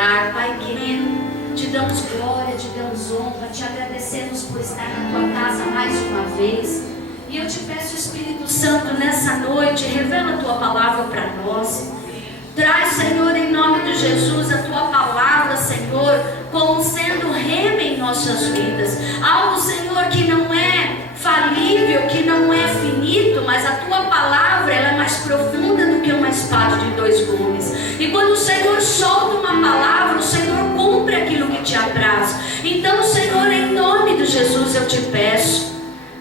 lugar. Pai querido, te damos glória, te damos honra, te agradecemos por estar na tua casa mais uma vez. E eu te peço, Espírito Santo, nessa noite, revela a tua palavra para nós. Traz, Senhor, em nome de Jesus, a tua palavra, Senhor, como sendo rema em nossas vidas. Algo, Senhor, que não é falível, que não é finito, mas a tua palavra, ela é mais profunda do que uma espada de 2 gumes. E quando o Senhor solta uma palavra, o Senhor cumpre aquilo que te apraz. Então, Senhor, em nome de Jesus, eu te peço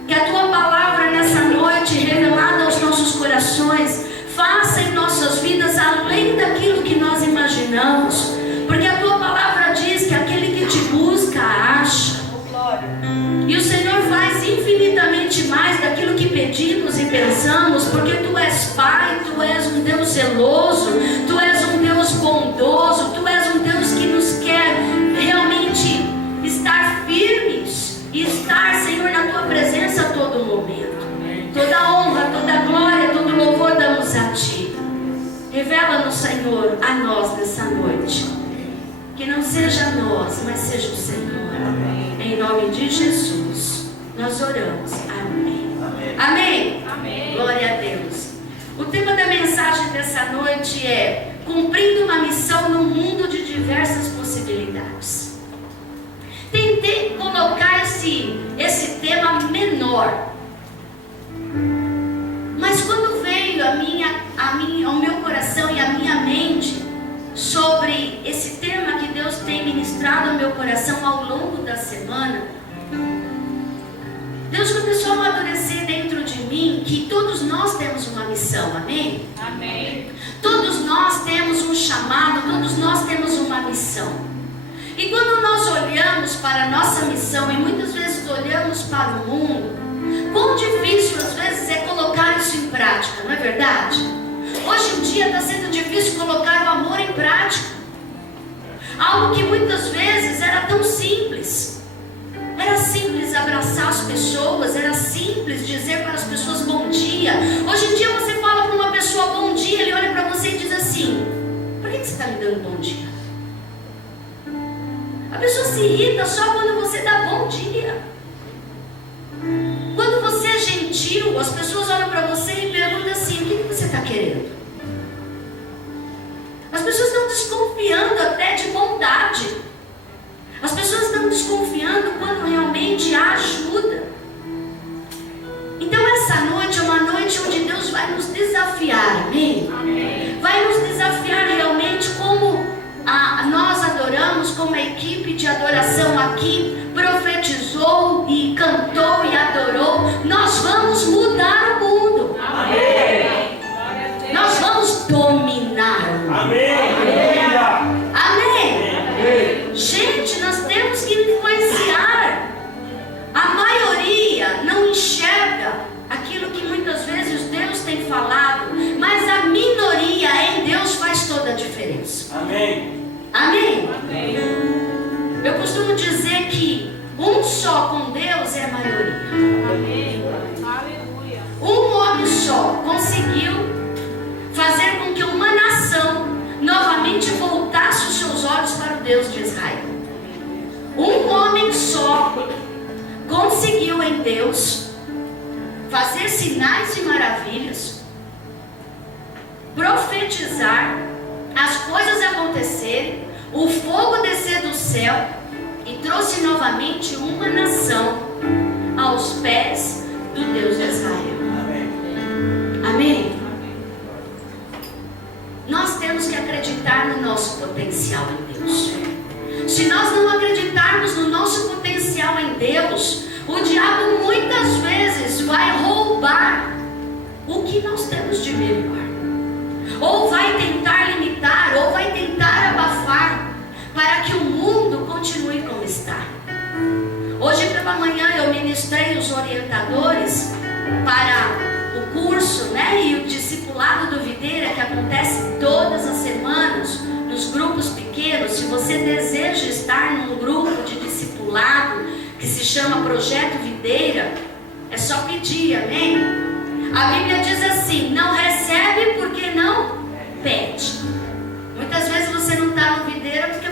que a tua palavra nessa noite, revelada aos nossos corações, faça em nossas vidas além daquilo que nós imaginamos, porque a tua palavra diz que aquele que te busca, acha. E o Senhor faz infinitamente mais daquilo que pedimos e pensamos, porque tu és Pai, tu és um Deus zeloso, tu és um Deus bondoso, tu és um Deus que nos quer realmente estar firmes e estar, Senhor, na tua presença a todo momento. Toda honra, toda glória, todo louvor damos a ti. Revela-nos, Senhor, a nós nessa noite. Que não seja nós, mas seja o Senhor. Amém. Em nome de Jesus, nós oramos. Amém. Amém. Amém. Amém. Glória a Deus. O tema da mensagem dessa noite é cumprindo uma missão no mundo de diversas possibilidades. Tentei colocar esse tema menor, mas quando veio ao meu coração e à minha mente sobre esse tema que Deus tem ministrado ao meu coração ao longo da semana, Deus começou a amadurecer dentro de mim que todos nós temos uma missão, amém? Amém. Todos nós temos um chamado, todos nós temos uma missão. E quando nós olhamos para a nossa missão e muitas vezes olhamos para o mundo, quão difícil às vezes é colocar isso em prática, não é verdade? Hoje em dia está sendo difícil colocar o amor em prática. Algo que muitas vezes era tão simples. Era simples abraçar as pessoas, era simples dizer para as pessoas bom dia. Hoje em dia você fala para uma pessoa bom dia, ele olha para você e diz assim: por que você está me dando bom dia? A pessoa se irrita só quando você dá bom dia. Quando você é gentil, as pessoas olham para você e perguntam assim: o que você está querendo? As pessoas estão desconfiando até de bondade. As pessoas estão desconfiando quando realmente há ajuda. Então essa noite é uma noite onde Deus vai nos desafiar, amém? Amém. Vai nos desafiar realmente como nós adoramos, como a equipe de adoração aqui profetizou e cantou e adorou. Nós vamos mudar o mundo. Amém. Nós vamos dominar o mundo. Amém. Amém. Amém. Gente, nós temos que influenciar. A maioria não enxerga aquilo que muitas vezes Deus tem falado, mas a minoria em Deus faz toda a diferença. Amém. Amém? Amém. Eu costumo dizer que um só com Deus é a maioria. Amém. Aleluia. Um homem só conseguiu fazer com que uma nação novamente voltasse os seus olhos para o Deus de Israel. Um homem só conseguiu em Deus fazer sinais e maravilhas, profetizar, as coisas acontecerem, o fogo descer do céu e trouxe novamente uma nação aos pés do Deus de Israel. Amém. Amém. Nós temos que acreditar no nosso potencial em Deus. Se nós não acreditarmos no nosso potencial em Deus, o diabo muitas vezes vai roubar o que nós temos de melhor. Ou vai tentar limitar, ou vai tentar abafar, para que o mundo continue como está. Hoje pela manhã eu ministrei os orientadores para o curso, e o discipulado do Videira, que acontece todas as semanas, nos grupos pequenos. Se você deseja estar num grupo de discipulado, que se chama Projeto Videira, é só pedir, amém? A Bíblia diz assim: não recebe porque não pede. Muitas vezes você não está no Videira porque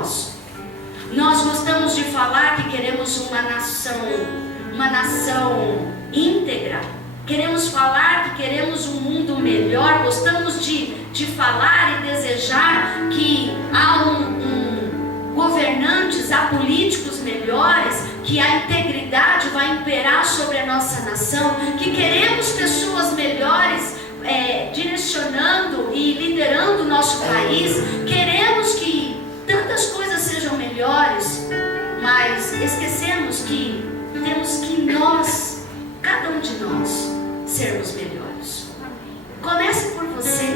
nós. Nós gostamos de falar que queremos uma nação íntegra. Queremos falar que queremos um mundo melhor. Gostamos de falar e desejar que há governantes, há políticos melhores, que a integridade vai imperar sobre a nossa nação, que queremos pessoas melhores direcionando e liderando o nosso país. Queremos que tantas coisas sejam melhores, mas esquecemos que temos que nós, cada um de nós, sermos melhores. Comece por você,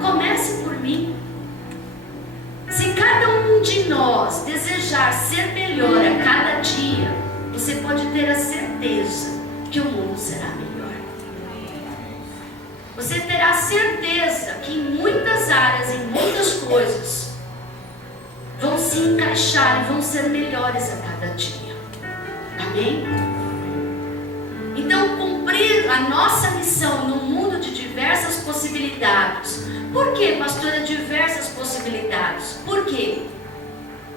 comece por mim. Se cada um de nós desejar ser melhor a cada dia, você pode ter a certeza que o mundo será melhor. Você terá certeza que em muitas áreas, em muitas coisas, vão se encaixar e vão ser melhores a cada dia. Amém? Então, cumprir a nossa missão num mundo de diversas possibilidades. Por que, pastora, diversas possibilidades? Por quê?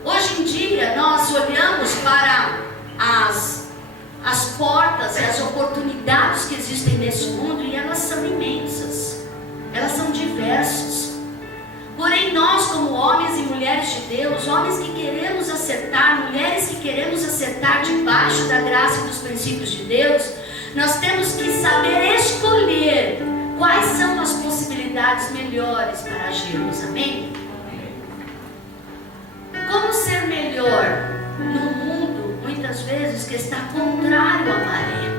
Hoje em dia, nós olhamos para as portas e as oportunidades que existem nesse mundo e elas são imensas. Elas são diversas. Porém, nós, como homens e mulheres de Deus, homens que queremos acertar, mulheres que queremos acertar debaixo da graça e dos princípios de Deus, nós temos que saber escolher quais são as possibilidades melhores para agirmos. Amém? Como ser melhor num mundo, muitas vezes, que está contrário à maré?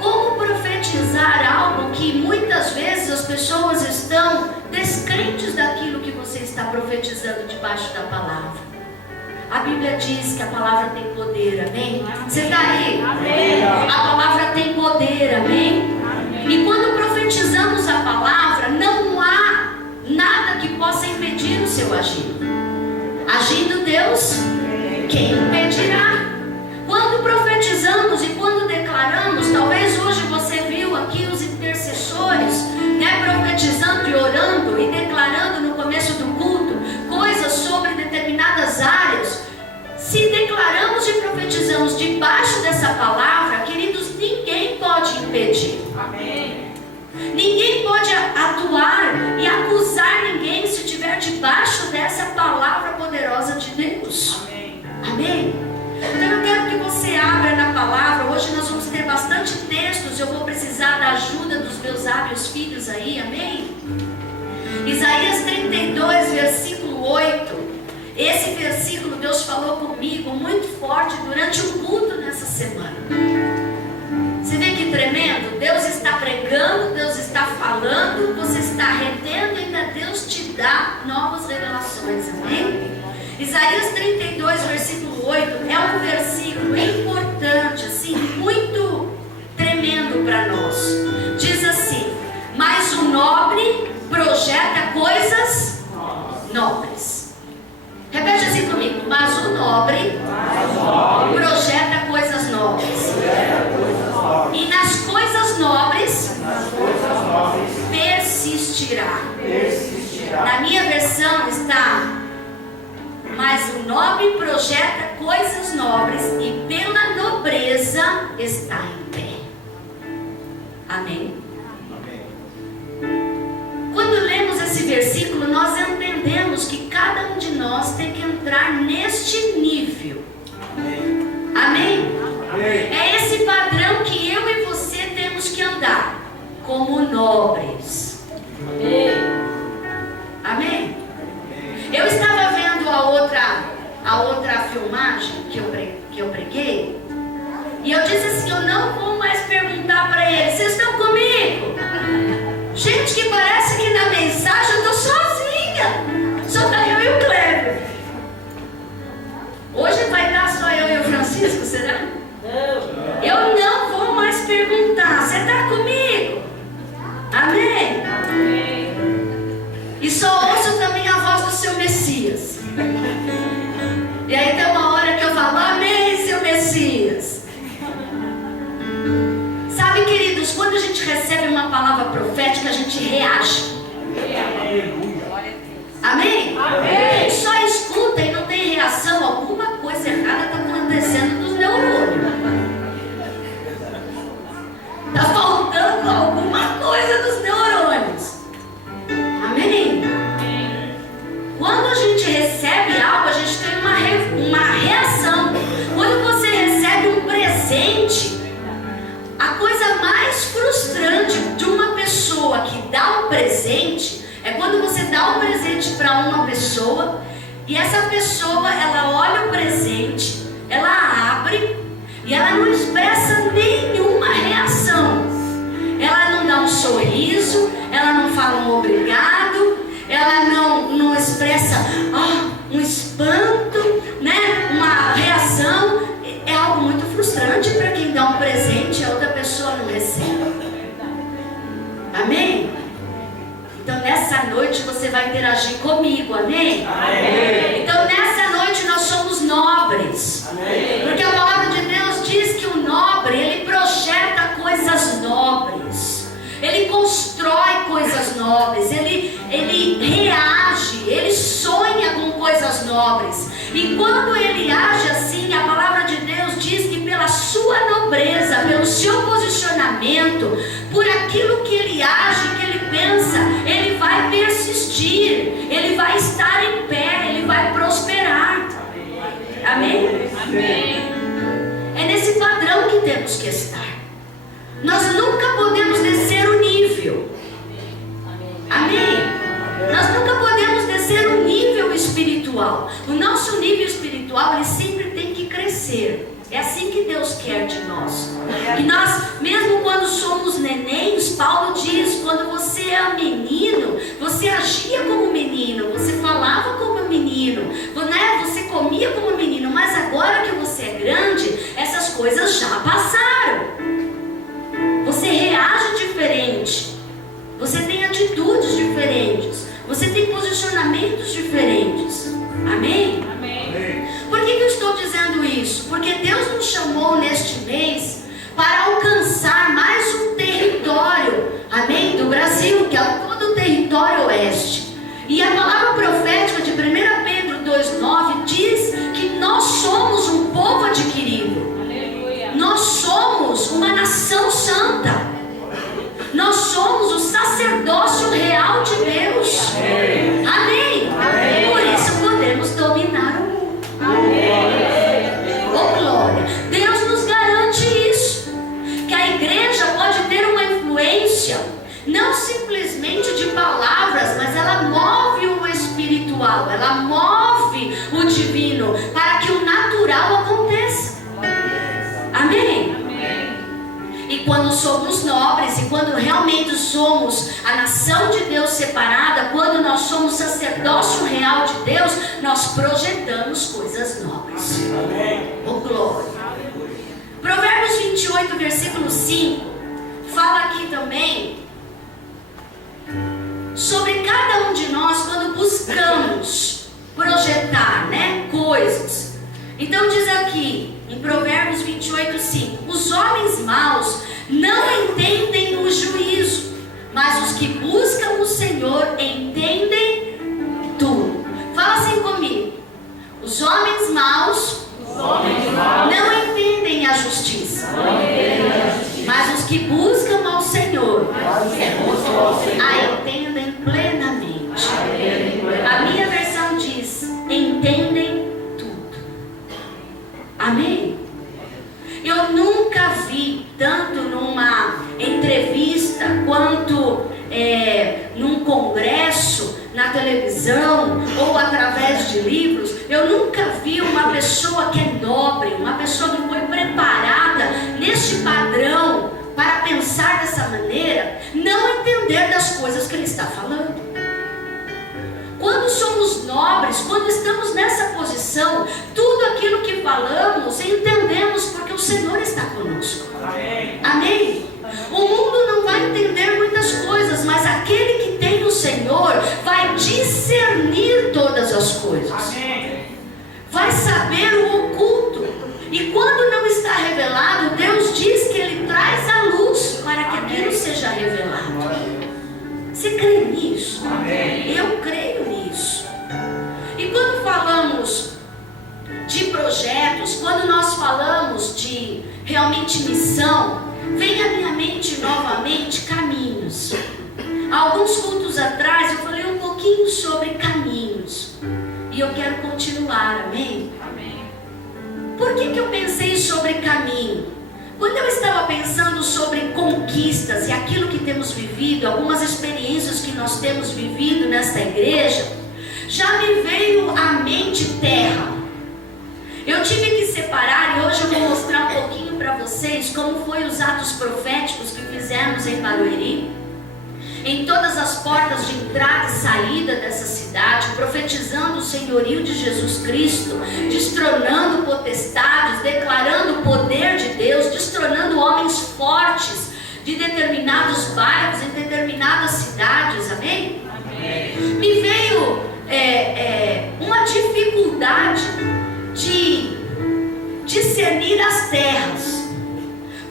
Como profetizar algo que muitas vezes as pessoas estão descrentes daquilo que você está profetizando debaixo da palavra? A Bíblia diz que a palavra tem poder, amém? Você está aí? Amém. A palavra tem poder, amém? E quando profetizamos a palavra, não há nada que possa impedir o seu agir. Agindo Deus, quem impedirá? Quando profetizamos e quando declaramos, talvez hoje você viu aqui os intercessores, profetizando e orando e declarando no começo do culto coisas sobre determinadas áreas. Se declaramos e profetizamos debaixo dessa palavra, queridos, ninguém pode impedir. Amém. Ninguém pode atuar e acusar ninguém se estiver debaixo dessa palavra poderosa de Deus. Amém. Amém. Então eu quero que você abra na palavra. Hoje nós vamos ter bastante textos. Eu vou precisar da ajuda dos meus hábeis filhos aí, amém? Isaías 32, versículo 8. Esse versículo Deus falou comigo muito forte durante o culto nessa semana. Você vê que tremendo? Deus está pregando, Deus está falando, você está retendo e ainda Deus te dá novas revelações, amém? Isaías 32, versículo 8 é um versículo importante, assim, muito tremendo para nós. Diz assim: mas o nobre projeta coisas nobres. Repete assim comigo: mas o nobre projeta coisas nobres. E nas coisas nobres persistirá. Na minha versão está: mas o nobre projeta coisas nobres e pela nobreza está em pé. Amém? Quando lemos esse versículo, nós entendemos que cada um de nós tem que entrar neste nível. Amém? É esse padrão que eu e você temos que andar como nobres. Amém? Eu estava vendo a outra filmagem que eu preguei, e eu disse assim: eu não vou mais perguntar para eles, vocês estão comigo? Gente, que parece que na mensagem eu estou sozinha, só está eu e o Cleber. Hoje vai estar só eu e o Francisco, será? Não. Eu não vou mais perguntar, você está comigo? Amém? Amém. E só ouço também a voz do seu Messias. E aí tem uma hora que eu falo: amém, seu Messias. Sabe, queridos, quando a gente recebe uma palavra profética, a gente reage. pessoa que dá um presente é quando você dá um presente para uma pessoa e essa pessoa, ela olha o presente, ela abre e ela não expressa nenhuma reação. Ela não dá um sorriso, ela não fala um obrigado, ela não expressa um espanto, né? Uma reação. É algo muito frustrante para quem dá um presente e a outra pessoa não recebe. Amém? Então nessa noite você vai interagir comigo, amém? Amém. Então nessa noite nós somos nobres. Amém. Porque a palavra de Deus diz que o nobre, ele projeta coisas nobres. Ele constrói coisas nobres. Ele reage, ele sonha com coisas nobres. E quando ele age assim, a palavra de Deus diz que pela sua nobreza, pelo seu posicionamento, por aquilo que ele age, que ele pensa, ele vai persistir, ele vai estar em pé, ele vai prosperar. Amém? Amém. É nesse padrão que temos que estar. Nós nunca podemos descer o nível. Amém? Nós nunca podemos descer o nível espiritual. O nosso nível espiritual, ele sempre tem que crescer. É assim que Deus quer de nós. E nós, mesmo quando somos nenéns, Paulo diz, quando você é menino, você agia como menino, você falava como menino, né? Você comia como menino, mas agora que você é grande, essas coisas já passaram. Você reage diferente, você tem atitudes diferentes, você tem posicionamentos diferentes. Amém? Amém. Por que eu estou dizendo isso? Porque Deus nos chamou neste mês para alcançar mais um território, amém? Do Brasil, que é todo o território oeste. E a palavra profética de 1 Pedro 2,9 diz que nós somos um povo adquirido. Aleluia. Nós somos uma nação santa. Nós somos o sacerdócio real de Deus. Amém. Amém. Amém. Por isso podemos dominar o mundo. Amém. Oh glória. Deus nos garante isso. Que a igreja pode ter uma influência, não simplesmente de palavras, mas ela move o espiritual, ela move o divino, para que o natural aconteça. Amém? E quando somos nobres, e quando realmente somos a nação de Deus separada, quando nós somos sacerdócio real de Deus, nós projetamos coisas nobres. Oh glória. Provérbios 28, versículo 5, fala aqui também sobre cada um de nós quando buscamos projetar, né, coisas. Então diz aqui em Provérbios 28, 5: os homens maus não entendem o juízo, mas os que buscam o Senhor entendem tudo. Fala assim comigo: os homens maus não entendem a justiça, mas os que buscam ao Senhor a entendem plenamente. A minha versão diz: entendem tudo. Amém? Eu nunca vi, tanto numa entrevista quanto num congresso, na televisão ou através de livros, eu nunca vi uma pessoa que é nobre, uma pessoa que foi preparada neste padrão para pensar dessa maneira, não entender das coisas que ele está falando. Quando somos nobres, quando estamos nessa posição, tudo aquilo que falamos, entendemos porque o Senhor está conosco. Amém? Amém? O mundo não vai entender muitas coisas, mas aquele que tem o Senhor vai discernir todas as coisas. Amém. Vai saber o oculto. E quando não está revelado, Deus diz que Ele traz a luz para que aquilo seja revelado. Você crê nisso? Amém. Eu creio nisso. E quando falamos de projetos, quando nós falamos de realmente missão, vem à minha mente novamente caminhos. Alguns cultos atrás eu falei um pouquinho sobre caminhos. E eu quero continuar, amém? Amém. Por que eu pensei sobre caminho? Quando eu estava pensando sobre conquistas e aquilo que temos vivido, algumas experiências que nós temos vivido nesta igreja, já me veio à mente terra. Eu tive que separar, e hoje eu vou mostrar um pouquinho para vocês como foi os atos proféticos que fizemos em Barueri, em todas as portas de entrada e saída dessa cidade, profetizando o senhorio de Jesus Cristo, destronando potestades, declarando o poder de Deus, destronando homens fortes de determinados bairros, em determinadas cidades, amém? Amém. Me veio uma dificuldade de discernir as terras,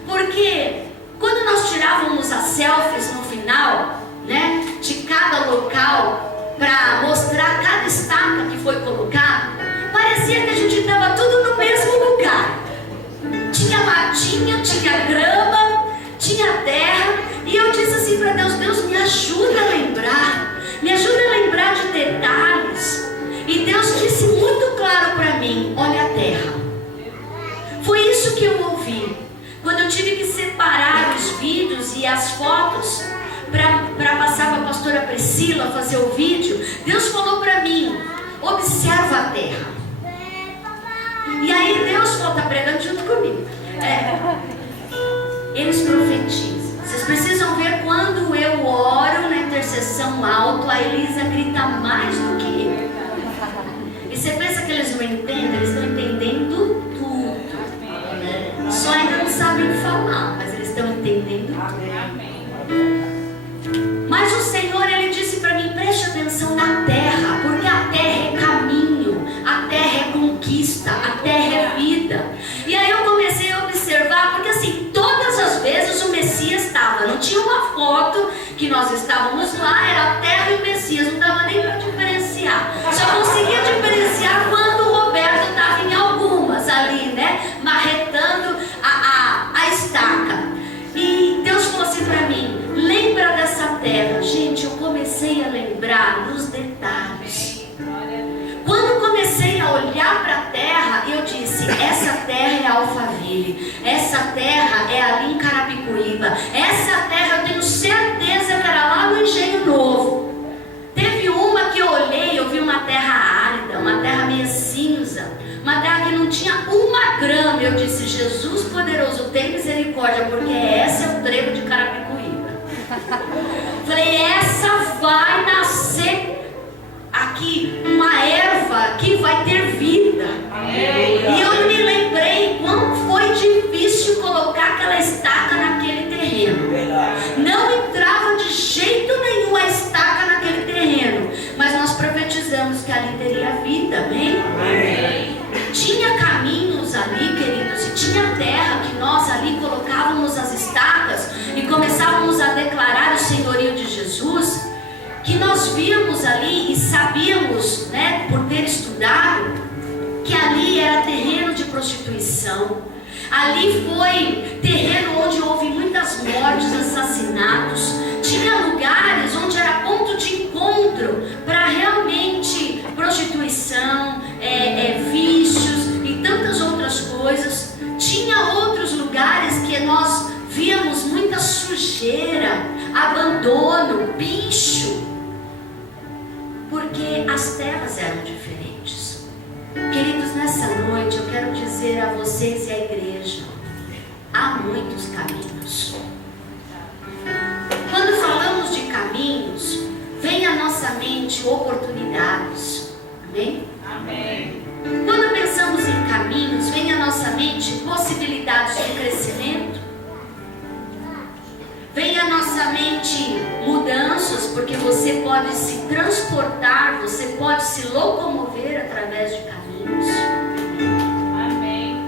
porque quando nós tirávamos as selfies no final, né, de cada local, para mostrar cada estaca que foi colocada, parecia que a gente estava tudo no mesmo lugar. Tinha matinho, tinha grama, tinha terra, e eu disse assim para Deus: Deus, me ajuda a lembrar de detalhes. E Deus disse muito claro para mim: olha a terra. Foi isso que eu ouvi quando eu tive que separar os vídeos e as fotos para passar para a pastora Priscila fazer o vídeo. Deus falou para mim: observa a terra. E aí Deus está pregando junto comigo. Eles profetizam. Vocês precisam ver quando eu oro na intercessão alto, a Elisa grita mais do que eu. E você pensa que eles não entendem? Eles estão entendendo tudo. Só ainda não sabem falar, mas eles estão entendendo tudo. Mas o Senhor, Ele disse para mim: preste atenção na terra, porque a terra é caminho, a terra é conquista, a terra é vida. E aí eu comecei a observar, porque assim, todas as vezes o Messias estava, não tinha uma foto que nós estávamos lá, era a terra e o Messias, não dava nem para diferenciar. Só conseguia diferenciar quando o Roberto estava em algumas ali, né, marretando a estaca. E Deus falou assim para mim: lembra dessa terra. Gente, eu comecei a lembrar dos detalhes. Quando comecei a olhar para a terra, eu disse: essa terra é Alphaville, essa terra é ali em Carapicuíba, essa terra eu tenho certeza que era lá no Engenho Novo. Teve uma que eu olhei, eu vi uma terra árida, uma terra meio cinza, uma terra que não tinha uma grama. Eu disse: Jesus poderoso, tem misericórdia, porque essa é o trevo de Carapicuíba. Falei: essa vai nascer aqui, uma erva que vai ter vida. E eu me lembrei quão foi difícil colocar aquela estaca naquele terreno. Não entrava de jeito nenhum a estaca naquele terreno, mas nós profetizamos que ali teria vida, amém? Tinha caminhos ali, queridos, e tinha terra que nós ali colocávamos as estacas e começávamos a declarar o senhorio de Jesus, que nós víamos ali e sabíamos, né, por ter estudado, que ali era terreno de prostituição. Ali foi terreno onde houve muitas mortes, assassinatos. Tinha lugares onde era ponto de encontro para realmente prostituição, vícios e tantas outras coisas. Tinha outros lugares que nós víamos muita sujeira, abandono, bicho, porque as terras eram diferentes. Queridos, nessa noite eu quero dizer a vocês e à igreja: há muitos caminhos. Quando falamos de caminhos, vem à nossa mente oportunidades. Amém? Amém. Quando pensamos em caminhos, vem à nossa mente possibilidades de crescimento. Vem à nossa mente mudanças, porque você pode se transportar, você pode se locomover através de caminhos. Amém.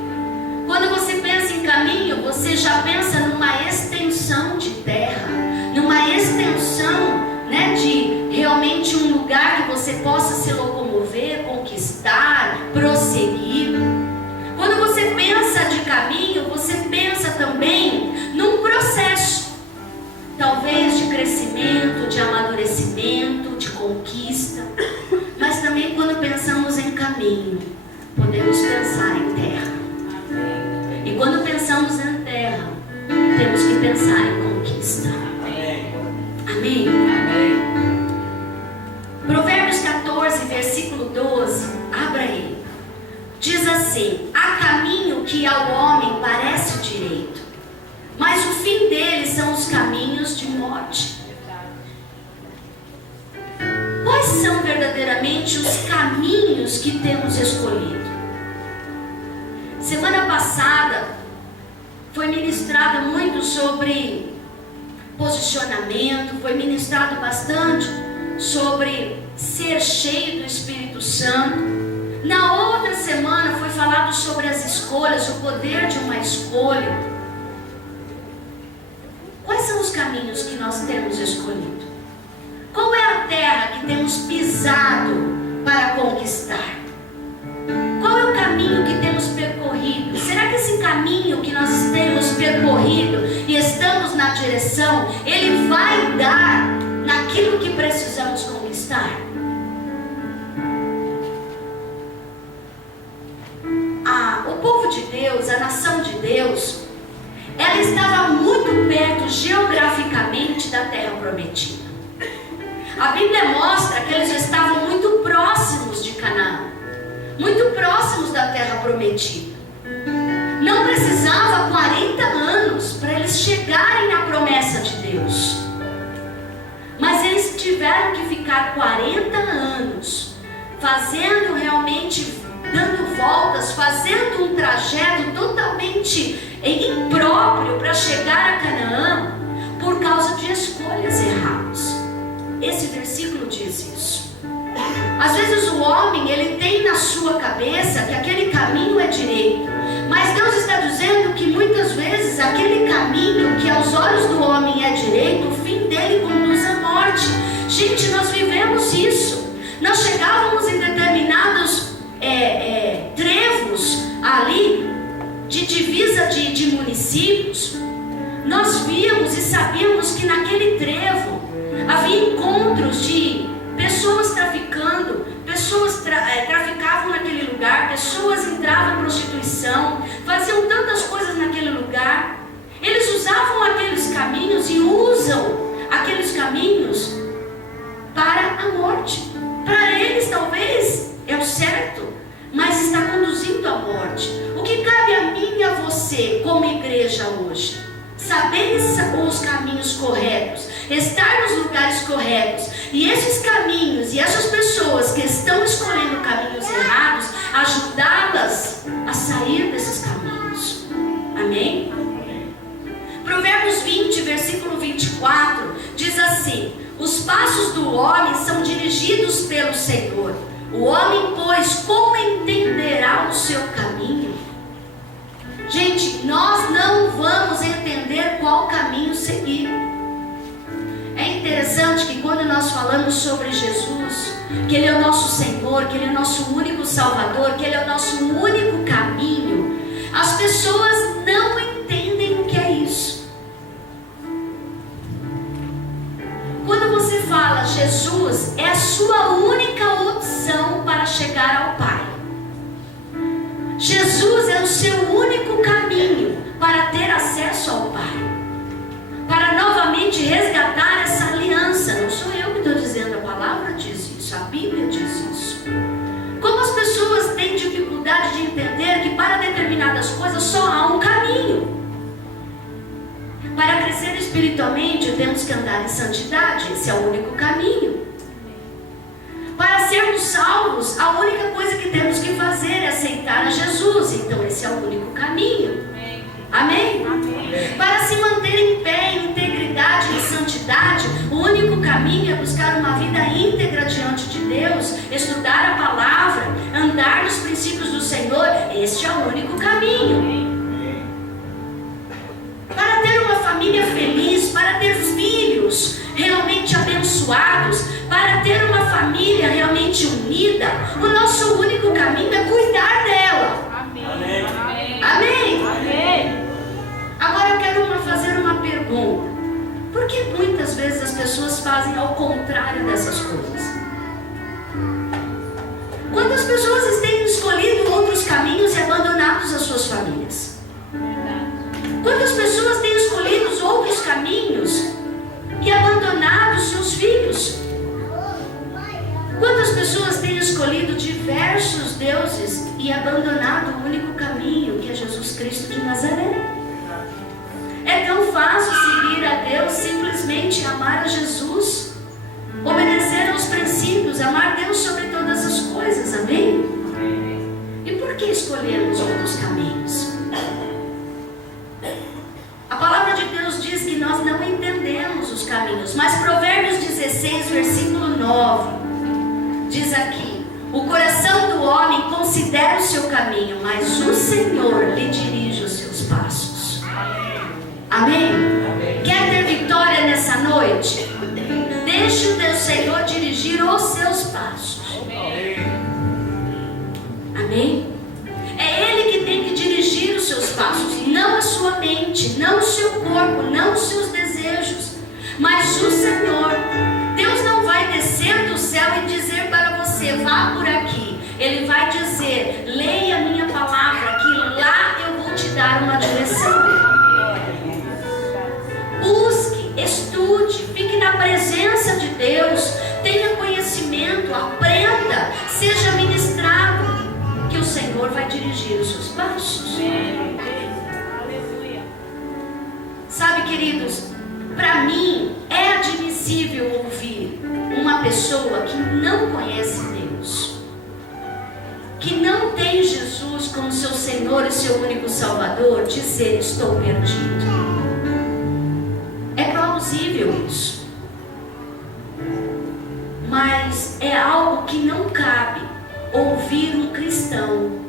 Quando você pensa em caminho, você já pensa numa extensão de terra, numa extensão, né, de realmente um lugar que você possa se locomover, conquistar, prosseguir. Quando você pensa de caminho, você pensa também num processo, talvez de crescimento, de amadurecimento, de conquista. Mas também quando pensamos em caminho, podemos pensar em terra. E quando pensamos em terra, pensar em conquista. Amém? Provérbios 14, versículo 12, abra aí. Diz assim: há caminho que ao homem parece direito, mas o fim dele são os caminhos de morte. Quais são verdadeiramente os caminhos que temos escolhido? Semana passada foi ministrado muito sobre posicionamento, foi ministrado bastante sobre ser cheio do Espírito Santo. Na outra semana foi falado sobre as escolhas, o poder de uma escolha. Quais são os caminhos que nós temos escolhido? Qual é a terra que temos pisado para conquistar? Qual é o caminho que temos percorrido? Será que esse caminho que nós temos percorrido e estamos na direção, ele vai dar naquilo que precisamos conquistar? O povo de Deus, a nação de Deus, ela estava muito perto geograficamente da terra prometida. A Bíblia mostra que eles estavam muito próximos de Canaã, muito próximos da terra prometida. Não precisava 40 anos para eles chegarem na promessa de Deus, mas eles tiveram que ficar 40 anos fazendo realmente, dando voltas, fazendo um trajeto totalmente impróprio para chegar a Canaã, por causa de escolhas erradas. Esse versículo diz isso. Às vezes o homem, ele tem na sua cabeça que aquele caminho é direito, mas Deus está dizendo que muitas vezes aquele caminho que aos olhos do homem é direito, o fim dele conduz à morte. Gente, nós vivemos isso. Nós chegávamos em determinados trevos ali, de divisa de municípios. Nós víamos e sabíamos que naquele trevo havia encontros de pessoas traficando, pessoas traficavam naquele lugar, pessoas entravam em prostituição, faziam tantas coisas naquele lugar. Eles usavam aqueles caminhos e usam aqueles caminhos para a morte. Para eles talvez é o certo, mas está conduzindo à morte. O que cabe a mim e a você como igreja hoje? Saber os caminhos corretos, estar nos lugares corretos, e esses caminhos e essas pessoas que estão escolhendo caminhos errados, ajudá-las a sair desses caminhos. Amém? Provérbios 20, versículo 24 diz assim: os passos do homem são dirigidos pelo Senhor. O homem, pois, como entenderá o seu caminho? Gente, nós não vamos entender qual caminho seguir. É interessante que quando nós falamos sobre Jesus, que Ele é o nosso Senhor, que Ele é o nosso único Salvador, que Ele é o nosso único caminho, as pessoas não entendem o que é isso. Quando você fala Jesus é a sua única opção para chegar ao Pai, Jesus é o seu único caminho para ter acesso ao Pai, para novamente resgatar essa aliança. Não sou eu que estou dizendo, a palavra diz isso, a Bíblia diz isso. Como as pessoas têm dificuldade de entender que para determinadas coisas só há um caminho. Para crescer espiritualmente temos que andar em santidade, esse é o único caminho. Para sermos salvos, a única coisa que temos que fazer é aceitar a Jesus, então esse é o único caminho. Amém? Amém. Para se manter em pé, em integridade, em santidade, o único caminho é buscar uma vida íntegra diante de Deus, estudar a palavra, andar nos princípios do Senhor. Este é o único caminho. Para ter uma família feliz, para ter filhos realmente abençoados, para ter uma família realmente unida, o nosso único caminho é cuidar dela. Amém. Amém. Amém. Agora eu quero fazer uma pergunta. Por que muitas vezes as pessoas fazem ao contrário dessas coisas? Quantas pessoas têm escolhido outros caminhos e abandonado as suas famílias? Quantas pessoas têm escolhido outros outros caminhos e abandonado seus filhos? Quantas pessoas têm escolhido diversos deuses e abandonado o único caminho, que é Jesus Cristo de Nazaré? É tão fácil seguir a Deus, simplesmente amar a Jesus, obedecer aos princípios, amar Deus sobre todas as coisas, amém? E por que escolhermos outros caminhos? A palavra de Deus diz que nós não entendemos os caminhos, mas Provérbios 16, versículo 9, diz aqui: o coração do homem considera o seu caminho, mas o Senhor lhe dirige os seus passos. Amém? Amém. Quer ter vitória nessa noite? Deixe o Senhor dirigir os seus passos. Amém? É Ele que tem que dirigir os seus passos, não a sua mente, não o seu corpo, não os seus desejos, mas o Senhor. Deus não vai descer do céu e dizer para você: vá por aqui. Ele vai dizer: leia a minha palavra, que lá eu vou te dar uma direção. Busque, estude, fique na presença de Deus, tenha conhecimento, aprenda, seja ministrado, que o Senhor vai dirigir os seus passos. Sabe, queridos, para mim é admissível ouvir uma pessoa que não conhece Deus, que não tem Jesus como seu Senhor e seu único Salvador, dizer: estou perdido. É plausível isso, mas é algo que não cabe ouvir um cristão,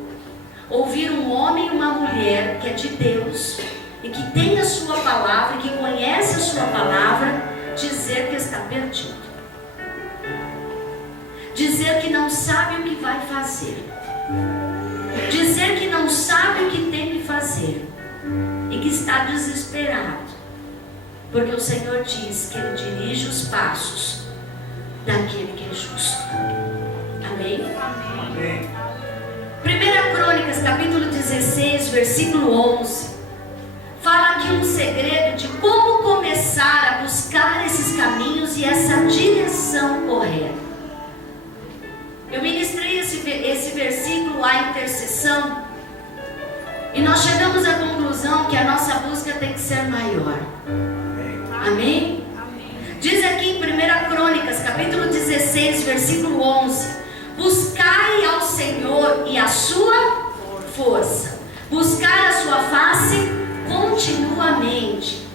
ouvir um homem e uma mulher que é de Deus e que tem a sua palavra, que conhece a sua palavra, dizer que está perdido, dizer que não sabe o que vai fazer, dizer que não sabe o que tem que fazer e que está desesperado, porque o Senhor diz que Ele dirige os passos daquele que é justo. Amém? Amém. 1 Crônicas, capítulo 16, versículo 11, fala aqui um segredo de como começar a buscar esses caminhos e essa direção correta. Eu ministrei esse versículo, a intercessão, e nós chegamos à conclusão que a nossa busca tem que ser maior. Amém? Diz aqui em 1 Crônicas, capítulo 16, versículo 11: buscai ao Senhor e a sua força, buscar a sua face continuamente.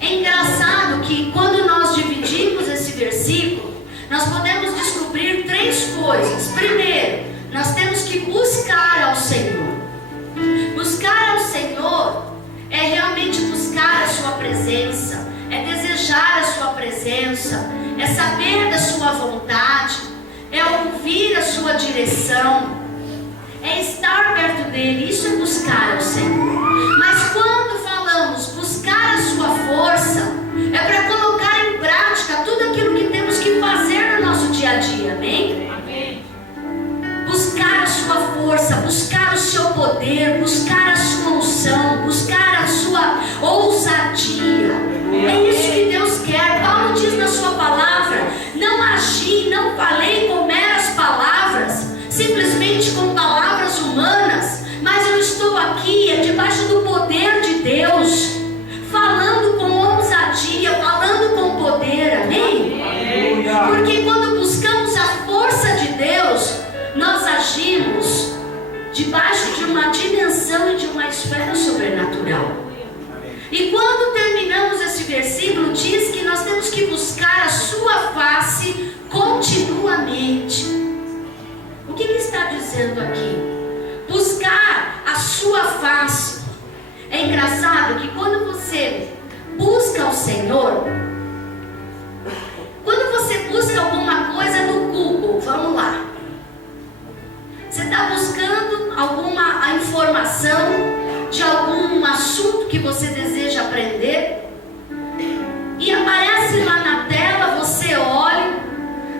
É engraçado que quando nós dividimos esse versículo, nós podemos descobrir três coisas. Primeiro, nós temos que buscar ao Senhor. Buscar ao Senhor é realmente buscar a sua presença, é desejar a sua presença, é saber da sua vontade, é ouvir a sua direção, é estar perto dele. Isso é buscar ao Senhor. Mas quando falamos buscar a sua força, é para colocar em prática tudo aquilo que temos que fazer no nosso dia a dia. Amém? Amém. Buscar a sua força, buscar o seu poder, buscar a sua unção, buscar a sua ousadia. É isso que Deus quer. Paulo diz na sua palavra: não agi, não falei com meras palavras, simplesmente com palavras humanas, mas eu estou aqui debaixo do poder de Deus, falando com ousadia, falando com poder. Amém? Porque quando buscamos a força de Deus, nós agimos debaixo de uma dimensão e de uma esfera sobrenatural. E quando terminamos esse versículo, diz que nós temos que buscar a sua face continuamente. O que está dizendo aqui? Buscar a sua face. É engraçado que quando você busca o Senhor, quando você busca alguma coisa no Google, vamos lá, você está buscando alguma informação de algum assunto que você deseja aprender, e aparece lá na tela, você olha,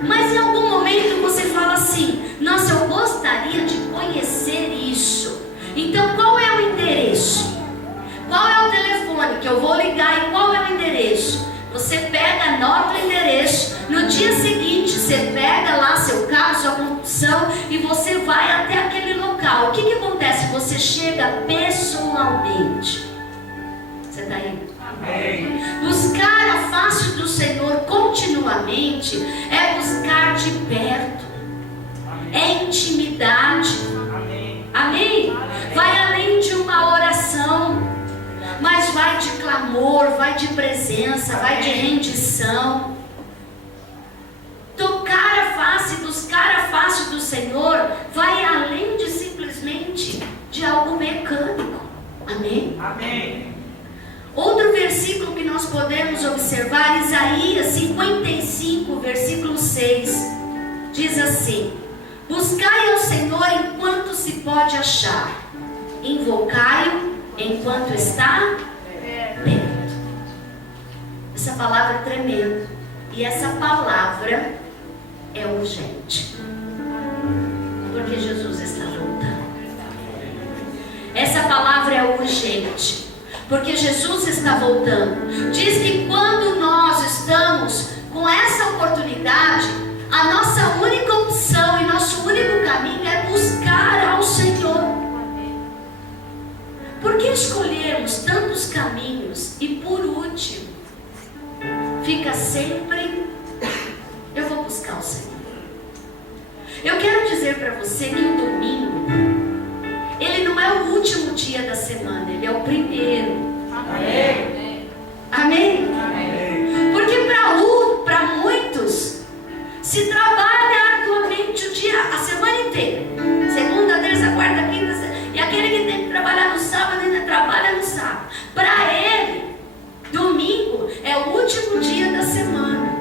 mas em algum momento você fala assim: nossa, eu gostaria de conhecer isso. Então qual é o endereço? Qual é o telefone que eu vou ligar e qual anota o endereço. No dia seguinte, você pega lá seu carro, sua condução, e você vai até aquele local. O que acontece? Você chega pessoalmente. Você está aí? Amém. Buscar a face do Senhor continuamente é buscar de perto. É intimidade. Amém? Vai além de uma oração, mas vai de clamor, vai de presença, vai de rendição. Tocar a face, buscar a face do Senhor vai além de simplesmente de algo mecânico. Amém? Amém. Outro versículo que nós podemos observar, Isaías 55, versículo 6, diz assim: buscai ao Senhor enquanto se pode achar, invocai-o enquanto está perto. Essa palavra é tremenda, e essa palavra é urgente, porque Jesus está voltando. Essa palavra é urgente, porque Jesus está voltando. Diz que quando nós estamos com essa oportunidade, a nossa única opção e nosso único caminho é buscar ao Senhor. Por que escolhermos tantos caminhos e por último fica sempre: eu vou buscar o Senhor? Eu quero dizer para você que o domingo, ele não é o último dia da semana, ele é o primeiro. Amém. Amém? Amém. Porque para muitos se trabalha arduamente a semana inteira. Segunda, terça, quarta, quinta, e aquele que tem que trabalhar no sábado ainda trabalha no sábado. Para ele, domingo é o último dia da semana.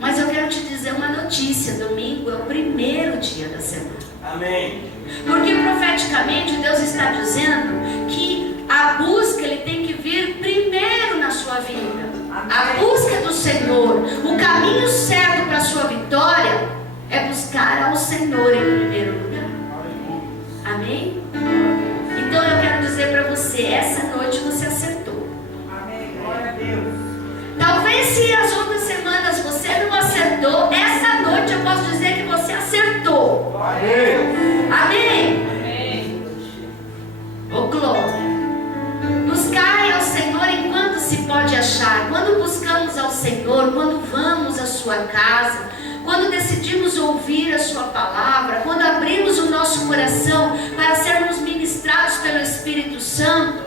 Mas eu quero te dizer uma notícia: domingo é o primeiro dia da semana. Amém. Porque profeticamente Deus está dizendo que a busca ele tem que vir primeiro na sua vida. A busca do Senhor, o caminho certo para a sua vitória é buscar ao Senhor em primeiro lugar. Amém? Então eu quero dizer para você, essa noite você acertou. Amém. Glória a Deus. Talvez se as outras semanas você não acertou, essa noite eu posso dizer que você acertou. Glória a Deus. Amém? Oh, glória. Buscai ao Senhor enquanto se pode achar. Quando buscamos ao Senhor, quando vamos à sua casa, quando decidimos ouvir a sua palavra, quando abrimos o nosso coração para sermos ministrados pelo Espírito Santo,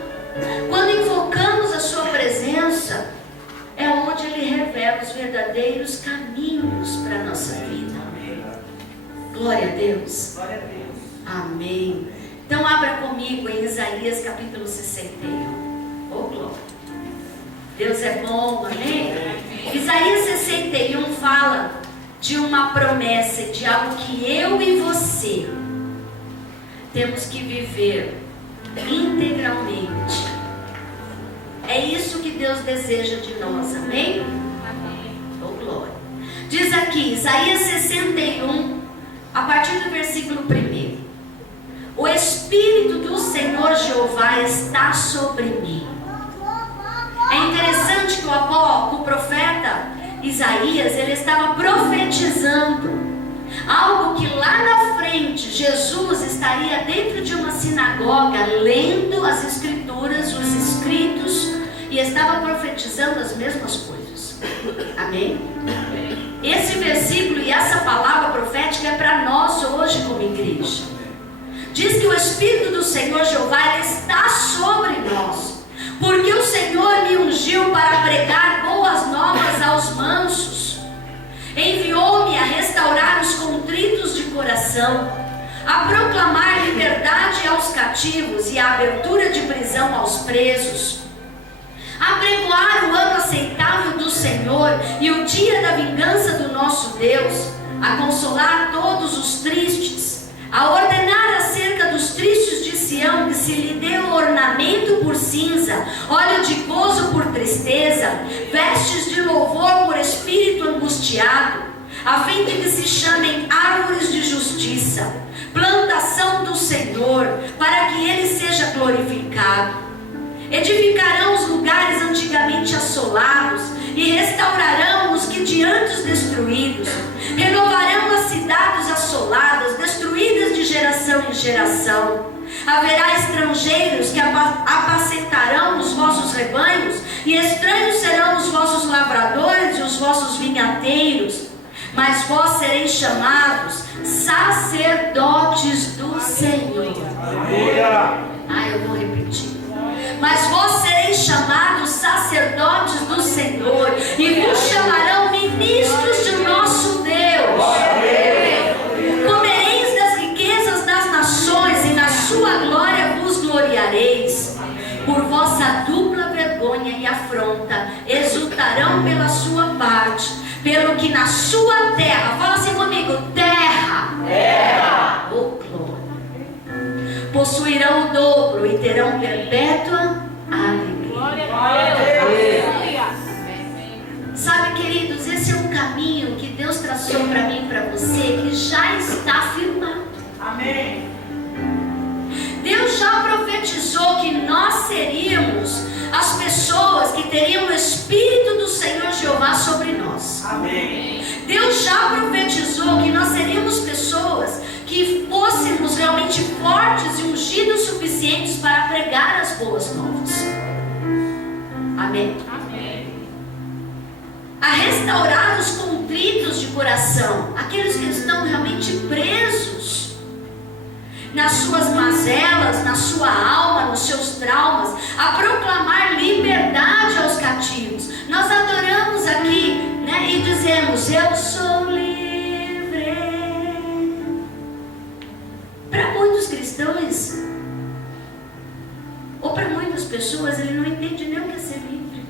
quando invocamos a sua presença, é onde Ele revela os verdadeiros caminhos para a nossa vida. Glória a Deus. Glória a Deus. Amém. Então abra comigo em Isaías capítulo 61. Oh, glória. Deus é bom, amém? Isaías 61 fala de uma promessa, de algo que eu e você temos que viver integralmente. É isso que Deus deseja de nós, amém? Oh, glória. Diz aqui, Isaías 61, a partir do versículo 1: o Espírito do Senhor Jeová está sobre mim. É interessante que o profeta Isaías, ele estava profetizando algo que lá na frente Jesus estaria dentro de uma sinagoga lendo as escrituras, os escritos, e estava profetizando as mesmas coisas. Amém? Esse versículo e essa palavra profética é para nós hoje como igreja. Diz que o Espírito do Senhor Jeová está sobre nós, porque o Senhor me ungiu para pregar boas novas aos mansos, enviou-me a restaurar os contritos de coração, a proclamar liberdade aos cativos e a abertura de prisão aos presos, a pregoar o ano aceitável do Senhor e o dia da vingança do nosso Deus, a consolar todos os tristes, a ordenar acerca dos tristes de Sião que se lhe deu ornamento por cinza, óleo de gozo por tristeza, vestes de louvor por espírito angustiado, a fim de que se chamem árvores de justiça, plantação do Senhor, para que Ele seja glorificado. Edificarão os lugares antigamente assolados e restaurarão os que de antes destruídos, renovarão as cidades assoladas, destruídas de geração em geração. Haverá estrangeiros que apacentarão os vossos rebanhos, e estranhos serão os vossos lavradores e os vossos vinhateiros. Mas vós sereis chamados sacerdotes do Senhor. Eu vou repetir. Mas vós sereis chamados sacerdotes do Senhor, e vos chamarão ministros de nosso Deus. Comereis das riquezas das nações, e na sua glória vos gloriareis. Por vossa dupla vergonha e afronta exultarão pela sua parte, pelo que na sua terra, fala assim comigo, terra, oh glória, possuirão o dobro e terão perpétua alegria. Sabe, queridos, esse é um caminho que Deus traçou para mim e para você, que já está firmado. Amém. Deus já profetizou que nós seríamos as pessoas que teriam o Espírito do Senhor Jeová sobre nós. Amém. Deus já profetizou que nós seríamos pessoas que fôssemos realmente fortes e ungidos suficientes para pregar as boas novas. Amém. Amém. A restaurar os contritos de coração, aqueles que estão realmente presos nas suas mazelas, na sua alma, nos seus traumas, a proclamar liberdade aos cativos. Nós adoramos aqui, né, e dizemos, eu sou livre. Para muitos cristãos, ou para muitas pessoas, ele não entende nem o que é ser livre.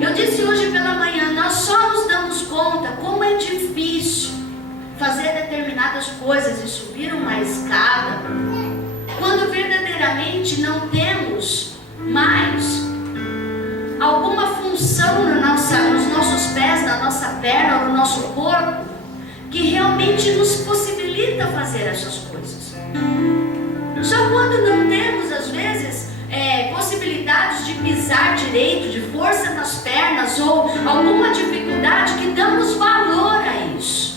Eu disse hoje pela manhã, nós só nos damos conta como é difícil fazer determinadas coisas e subir uma escada, quando verdadeiramente não temos mais alguma função nos nossos pés, na nossa perna, no nosso corpo, que realmente nos possibilita fazer essas coisas. Só quando não temos, às vezes, possibilidades de pisar direito, de força nas pernas, ou alguma dificuldade, que damos valor a isso.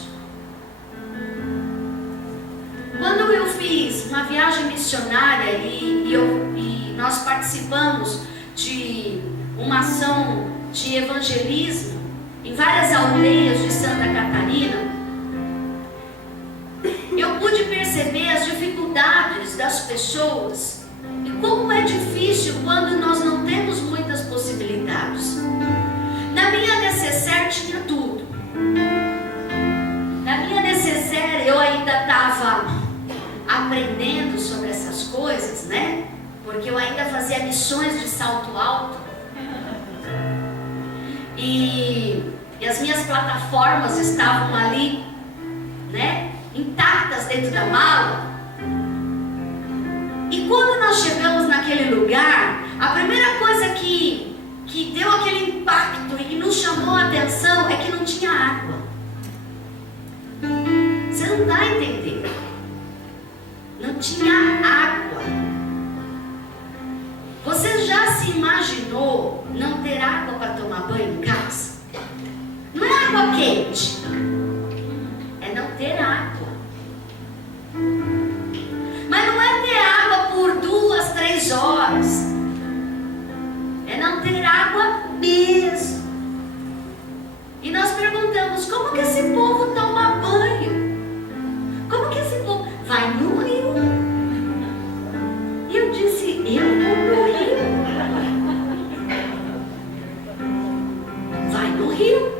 Quando eu fiz uma viagem missionária e nós participamos de uma ação de evangelismo em várias aldeias de Santa Catarina, eu pude perceber as dificuldades das pessoas e como é difícil quando nós não temos muitas possibilidades. Na minha necessaire tinha tudo. Na minha necessaire eu ainda estava aprendendo sobre essas coisas, né? Porque eu ainda fazia missões de salto alto. E as minhas plataformas estavam ali, né? Intactas dentro da mala. E quando nós chegamos naquele lugar, a primeira coisa que deu aquele impacto e que nos chamou a atenção é que não tinha água. Você não dá a entender. Não tinha água. Você já se imaginou não ter água para tomar banho em casa? Não é água quente, é não ter água. Mas não é ter água por 2, 3 horas, é não ter água mesmo. E nós perguntamos, como que esse povo toma banho? Como que esse povo vai no rio? E eu disse, eu vou no rio. Vai no rio.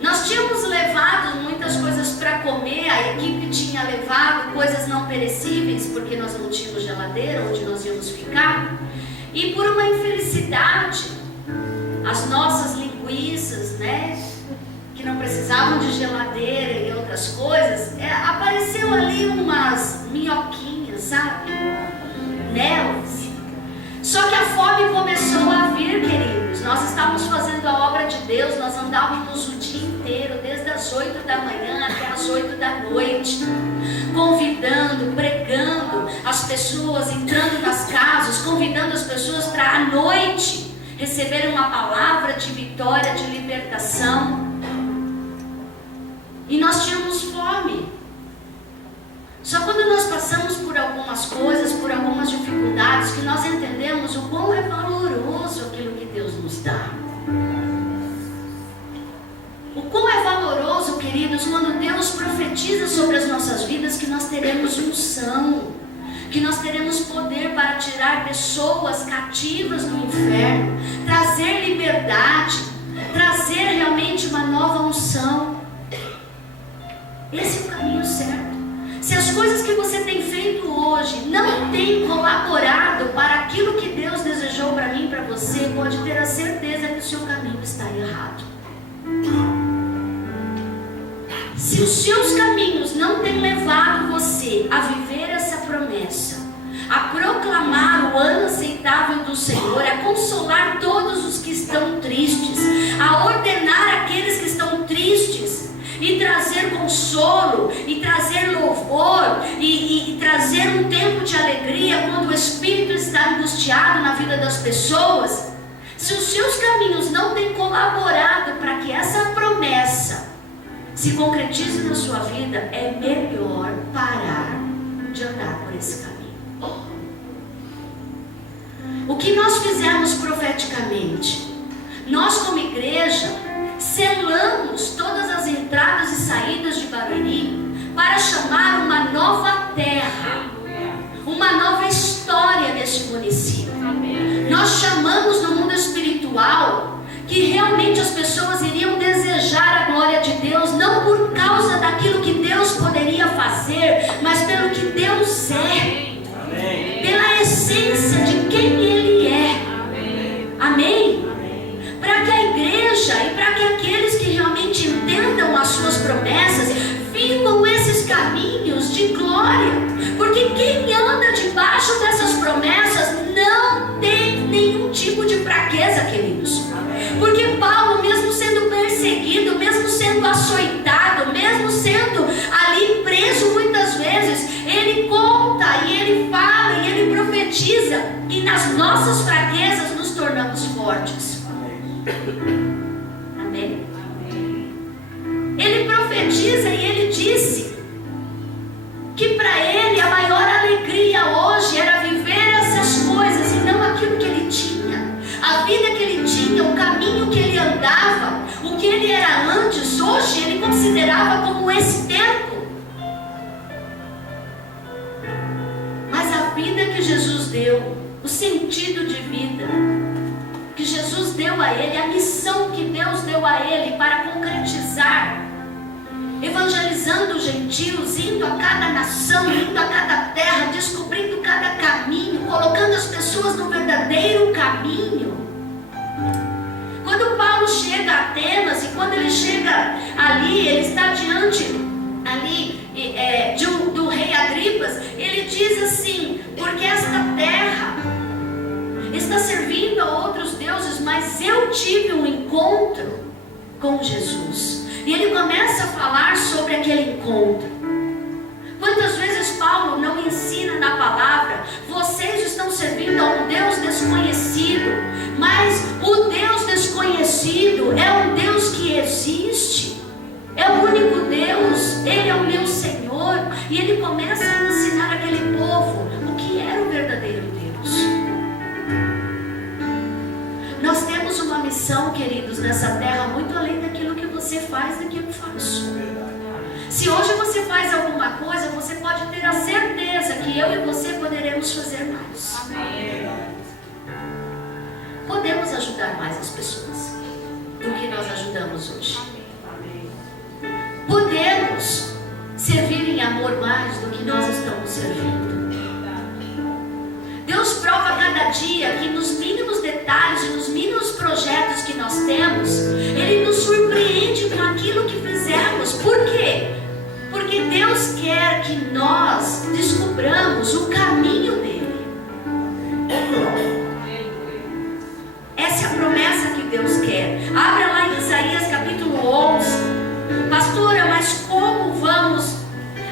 Nós tínhamos levado muitas coisas para comer, a equipe tinha levado coisas não perecíveis, porque nós não tínhamos geladeira onde nós íamos ficar. E por uma infelicidade, as nossas linguiças, né, que não precisavam de geladeira e outras coisas, apareceu ali umas minhoquinhas, sabe? Nelas. Só que a fome começou a vir, queridos. Nós estávamos fazendo a obra de Deus, nós andávamos o dia inteiro, desde as 8 da manhã até as 8 da noite, convidando, pregando as pessoas, entrando nas casas, convidando as pessoas para à noite receberam uma palavra de vitória, de libertação. E nós tínhamos fome. Só quando nós passamos por algumas coisas, por algumas dificuldades, que nós entendemos o quão é valoroso aquilo que Deus nos dá. O quão é valoroso, queridos, quando Deus profetiza sobre as nossas vidas que nós teremos unção, que nós teremos poder para tirar pessoas cativas do inferno, trazer liberdade, trazer realmente uma nova unção. Esse é o caminho certo. Se as coisas que você tem feito hoje não têm colaborado para aquilo que Deus desejou para mim e para você, pode ter a certeza que o seu caminho está errado. Se os seus caminhos não têm levado você a viver essa promessa, a proclamar o ano aceitável do Senhor, a consolar todos os que estão tristes, a ordenar aqueles que estão tristes, e trazer consolo, e trazer louvor, e trazer um tempo de alegria quando o Espírito está angustiado na vida das pessoas, se os seus caminhos não têm colaborado para que essa promessa se concretize na sua vida, é melhor parar de andar por esse caminho. O que nós fizemos profeticamente? Nós, como igreja, selamos todas as entradas e saídas de Barueri para chamar uma nova terra, uma nova história neste município. Nós chamamos no mundo espiritual que realmente as pessoas iriam desejar a glória de Deus, não por causa daquilo que Deus poderia fazer, mas pelo que Deus é, pela essência de quem Ele é. Amém? Para que a igreja e para que aqueles que realmente entendam as suas promessas vivam esses caminhos de glória, porque quem anda debaixo dessas promessas não tem nenhum tipo de fraqueza, queridos. Porque Paulo, mesmo sendo perseguido, mesmo sendo açoitado, mesmo sendo ali preso muitas vezes, ele conta e ele fala e ele profetiza que nas nossas fraquezas nos tornamos fortes. Amém? Ele profetiza e ele disse que para ele a maior alegria hoje era viver essas coisas e não aquilo que ele tinha. A vida que ele tinha, o caminho que ele andava, o que ele era antes, hoje ele considerava como esse tempo. Mas a vida que Jesus deu, o sentido de vida que Jesus deu a ele, a missão que Deus deu a ele para concretizar, evangelizando os gentios, indo a cada nação, indo a cada terra, descobrindo cada caminho, colocando as pessoas no verdadeiro caminho. Quando Paulo chega a Atenas e quando ele chega ali, ele está diante ali do rei Agripas, ele diz assim: porque esta terra está servindo a outros deuses, mas eu tive um encontro com Jesus. E ele começa a falar sobre aquele encontro. Quantas vezes Paulo não ensina na palavra: vocês estão servindo a um Deus desconhecido, mas o Deus desconhecido é um Deus que existe, é o único Deus, Ele é o meu Senhor. E ele começa a ensinar aquele povo o que era o verdadeiro Deus. Nós temos uma missão, queridos, nessa terra, muito além daquilo que você faz, daquilo que eu faço. Se hoje você faz alguma coisa, você pode ter a certeza que eu e você poderemos fazer mais. Amém. Podemos ajudar mais as pessoas do que nós ajudamos hoje. Podemos servir em amor mais do que nós estamos servindo. Deus prova cada dia que nos mínimos detalhes e nos mínimos projetos que nós temos, Ele nos surpreende com aquilo que fizemos. Por quê? Porque Deus quer que nós descobramos o caminho dele. Essa é a promessa que Deus quer. Abra lá em Isaías capítulo 11. Pastora, mas como vamos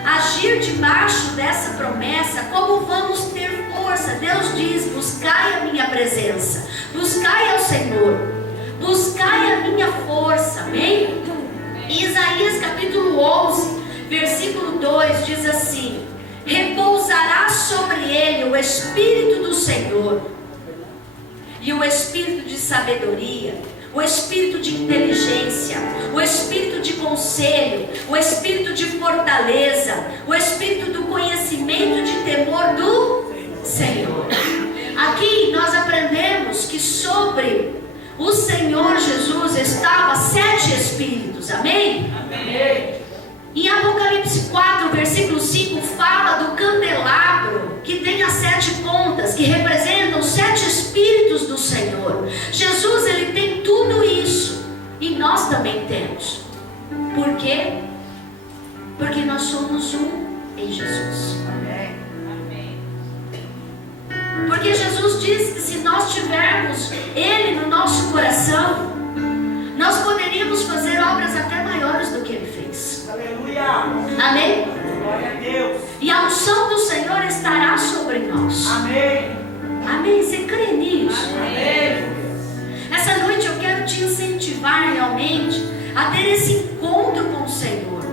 agir debaixo dessa promessa, como vamos ter força? Deus diz: buscai a minha presença, buscai ao Senhor, buscai a minha força, amém? Isaías capítulo 11, versículo 2 diz assim: repousará sobre ele o Espírito do Senhor, e o Espírito de sabedoria, o Espírito de inteligência, o Espírito de conselho, o Espírito de fortaleza, o Espírito do conhecimento e de temor do Senhor. Aqui nós aprendemos que sobre o Senhor Jesus estavam 7 Espíritos, amém? Amém. Em Apocalipse 4, versículo 5, fala do candelabro que tem as 7 pontas, que representam os 7 Espíritos do Senhor. Jesus, ele tem tudo isso, e nós também temos. Por quê? Porque nós somos um em Jesus. Amém. Amém. Porque Jesus disse que se nós tivermos Ele no nosso coração, nós poderíamos fazer obras até maiores do que Ele fez. Aleluia. Amém? Glória a Deus. E a unção do Senhor estará sobre nós. Amém. Amém? Você crê nisso? Amém. Essa noite eu quero te incentivar realmente a ter esse encontro com o Senhor,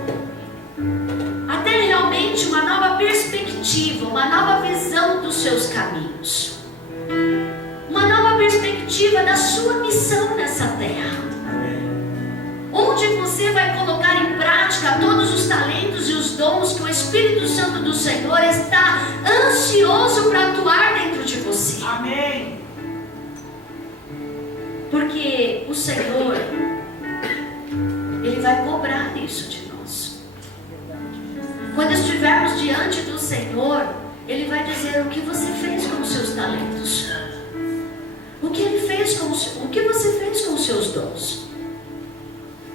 a ter realmente uma nova perspectiva, uma nova visão dos seus caminhos, uma nova perspectiva da sua missão nessa terra, onde você vai colocar em prática todos os talentos e os dons que o Espírito Santo do Senhor está ansioso para atuar dentro de você. Amém. Porque o Senhor, Ele vai cobrar isso de nós. Quando estivermos diante do Senhor, Ele vai dizer: o que você fez com os seus talentos? O que Ele fez o que você fez com os seus dons?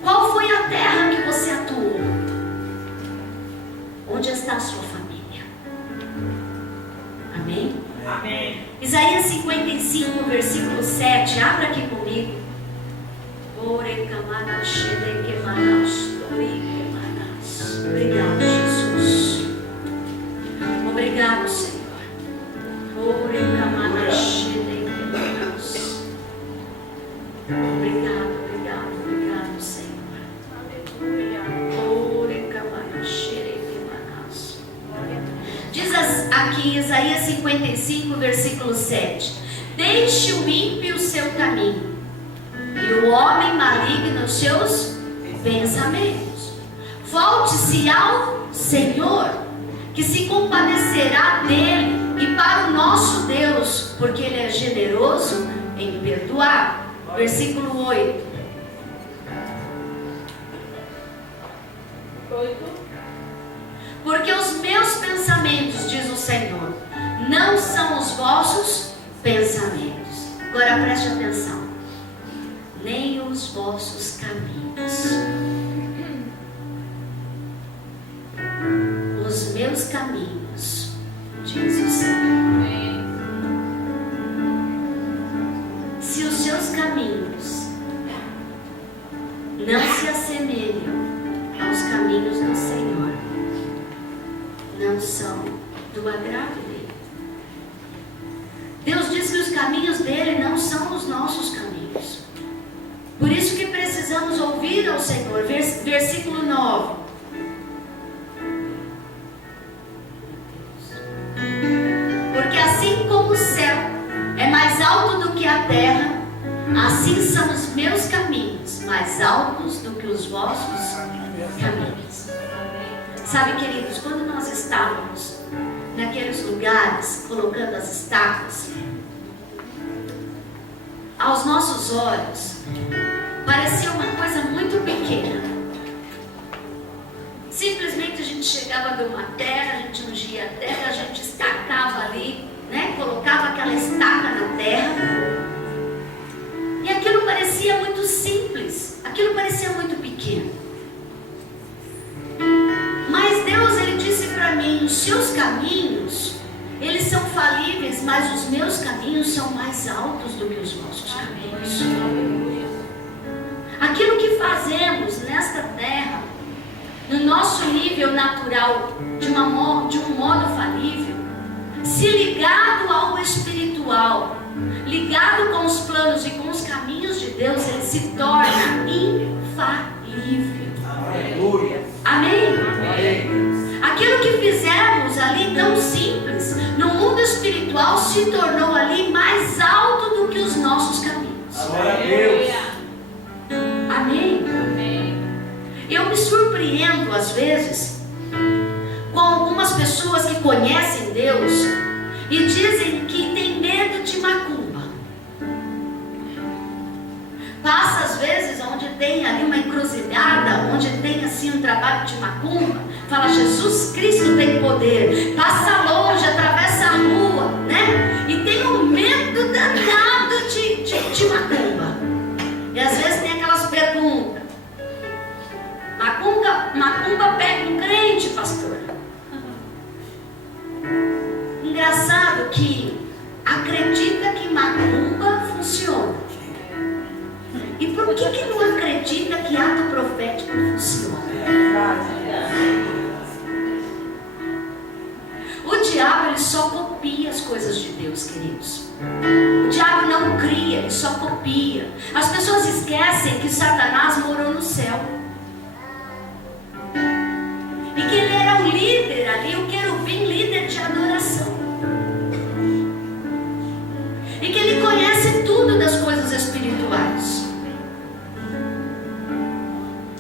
Qual foi a terra que você atuou? Onde está a sua família? Amém? Amém. Isaías 55, versículo 7. Abra aqui comigo. Obrigado, Jesus. Obrigado, Senhor. Obrigado, Senhor. Diz aqui Isaías 55, versículo 7: deixe o ímpio o seu caminho, e o homem maligno os seus pensamentos. Volte-se ao Senhor, que se compadecerá dele, e para o nosso Deus, porque Ele é generoso em perdoar. Versículo 8. Porque os meus pensamentos, diz o Senhor, não são os vossos pensamentos. Agora preste atenção. Nem os vossos caminhos. Os meus caminhos, diz o Senhor. Se os seus caminhos não se assemelham aos caminhos do Senhor, não são do agrado dele. Deus diz que os caminhos dele não são os nossos caminhos. Por isso que precisamos ouvir ao Senhor. Versículo 9. Porque assim como o céu é mais alto do que a terra, assim são os meus caminhos mais altos do que os vossos caminhos. Sabe, queridos, quando nós estávamos naqueles lugares colocando as estátuas, aos nossos olhos parecia uma coisa muito pequena. Simplesmente a gente chegava de uma terra, a gente ungia a terra, a gente estacava ali, né? Colocava aquela estaca na terra, e aquilo parecia muito simples, aquilo parecia muito pequeno. Mas Deus, Ele disse para mim: os seus caminhos, eles são falíveis, mas os meus caminhos são mais altos do que os vossos caminhos. Aquilo que fazemos nesta terra, no nosso nível natural de um modo falível, se ligado ao espiritual, ligado com os planos e com os caminhos de Deus, ele se torna infalível. Aleluia. Amém? Amém. Aquilo que fizemos ali tão simples, no mundo espiritual se tornou ali mais alto do que os nossos caminhos. Glória a Deus. Amém? Eu me surpreendo às vezes com algumas pessoas que conhecem Deus e dizem que tem medo de macumba. Passa às vezes onde tem ali uma encruzilhada, onde tem assim um trabalho de macumba, fala: Jesus Cristo tem poder. Passa longe, atravessa a rua, né? E tem um medo danado de macumba. E às vezes tem aquelas perguntas: macumba pega um crente, pastor? Engraçado que acredita que macumba funciona. E por que não acredita que ato profético funciona? O diabo, ele só copia as coisas de Deus, queridos. O diabo não cria, ele só copia. As pessoas esquecem que Satanás morou no céu. E que ele era o líder ali, o querubim líder de adoração. E que ele conhece tudo das coisas espirituais.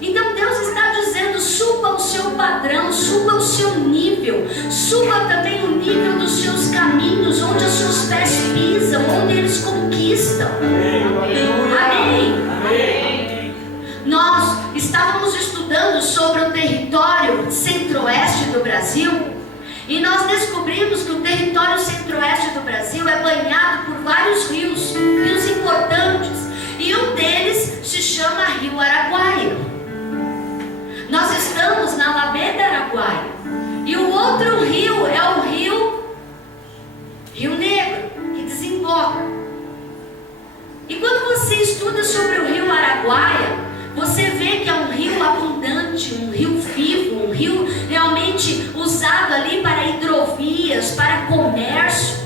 Então Deus está dizendo: suba o seu padrão, suba o seu nível, suba também o nível dos seus caminhos, onde os seus pés pisam, onde eles conquistam. Amém? Amém. Nós estávamos estudando sobre o território centro-oeste do Brasil e nós descobrimos que o território centro-oeste do Brasil é banhado por vários rios importantes, e um deles se chama Rio Araguaia. Nós estamos na Alameda Araguaia, e o outro rio é o Rio Negro, que desemboca. E quando você estuda sobre o Rio Araguaia, você vê que é um rio abundante, um rio vivo, um rio realmente usado ali para hidrovias, para comércio,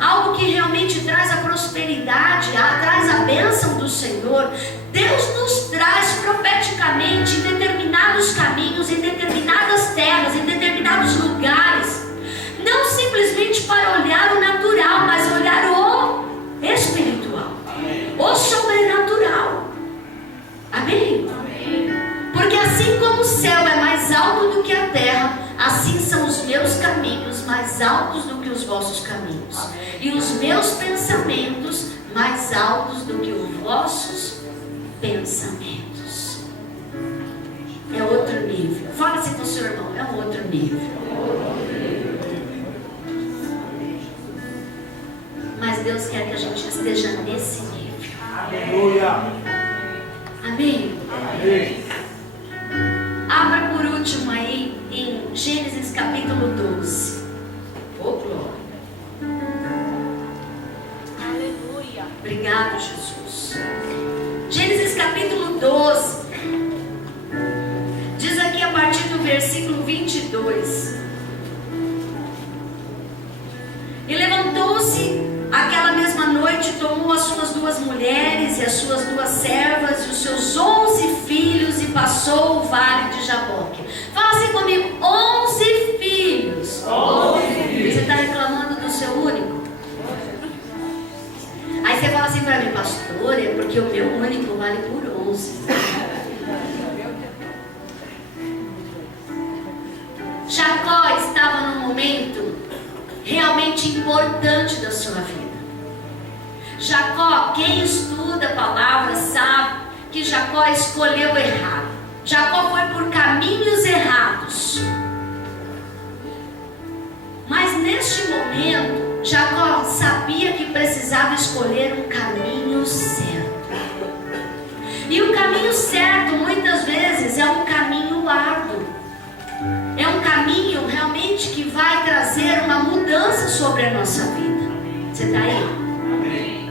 algo que realmente traz a prosperidade, traz a bênção do Senhor. Deus nos traz profeticamente em determinados caminhos, em determinadas terras, em determinados lugares, não simplesmente para olhar o natural, mas olhar o espiritual, o sobrenatural. Amém? Porque assim como o céu é mais alto do que a terra, assim são os meus caminhos mais altos do que os vossos caminhos, e os meus pensamentos mais altos do que os vossos pensamentos. É outro nível. Fala assim com o seu irmão: é um outro nível. Mas Deus quer que a gente esteja nesse nível. Aleluia. Amém? Amém. Abra por último aí em Gênesis capítulo 12. Oh, glória. Aleluia. Obrigado, Jesus. Gênesis capítulo 12. Diz aqui a partir do versículo 22. E levantou-se aquela mesma noite, tomou as suas 2 mulheres e as suas 2 servas e os seus 11 filhos e passou o vale de Jaboque. Fala assim comigo: 11 filhos. 11 filhos. Você está reclamando do seu único? Aí você fala assim para mim: pastor, é porque o meu único vale por 11. Jacó estava num momento realmente importante da sua vida. Jacó, quem estuda a palavra sabe que Jacó escolheu errado. Jacó foi por caminhos errados. Mas neste momento, Jacó sabia que precisava escolher um caminho certo. E o caminho certo, muitas vezes, é um caminho árduo. É um caminho realmente que vai trazer uma mudança sobre a nossa vida. Você está aí? Amém.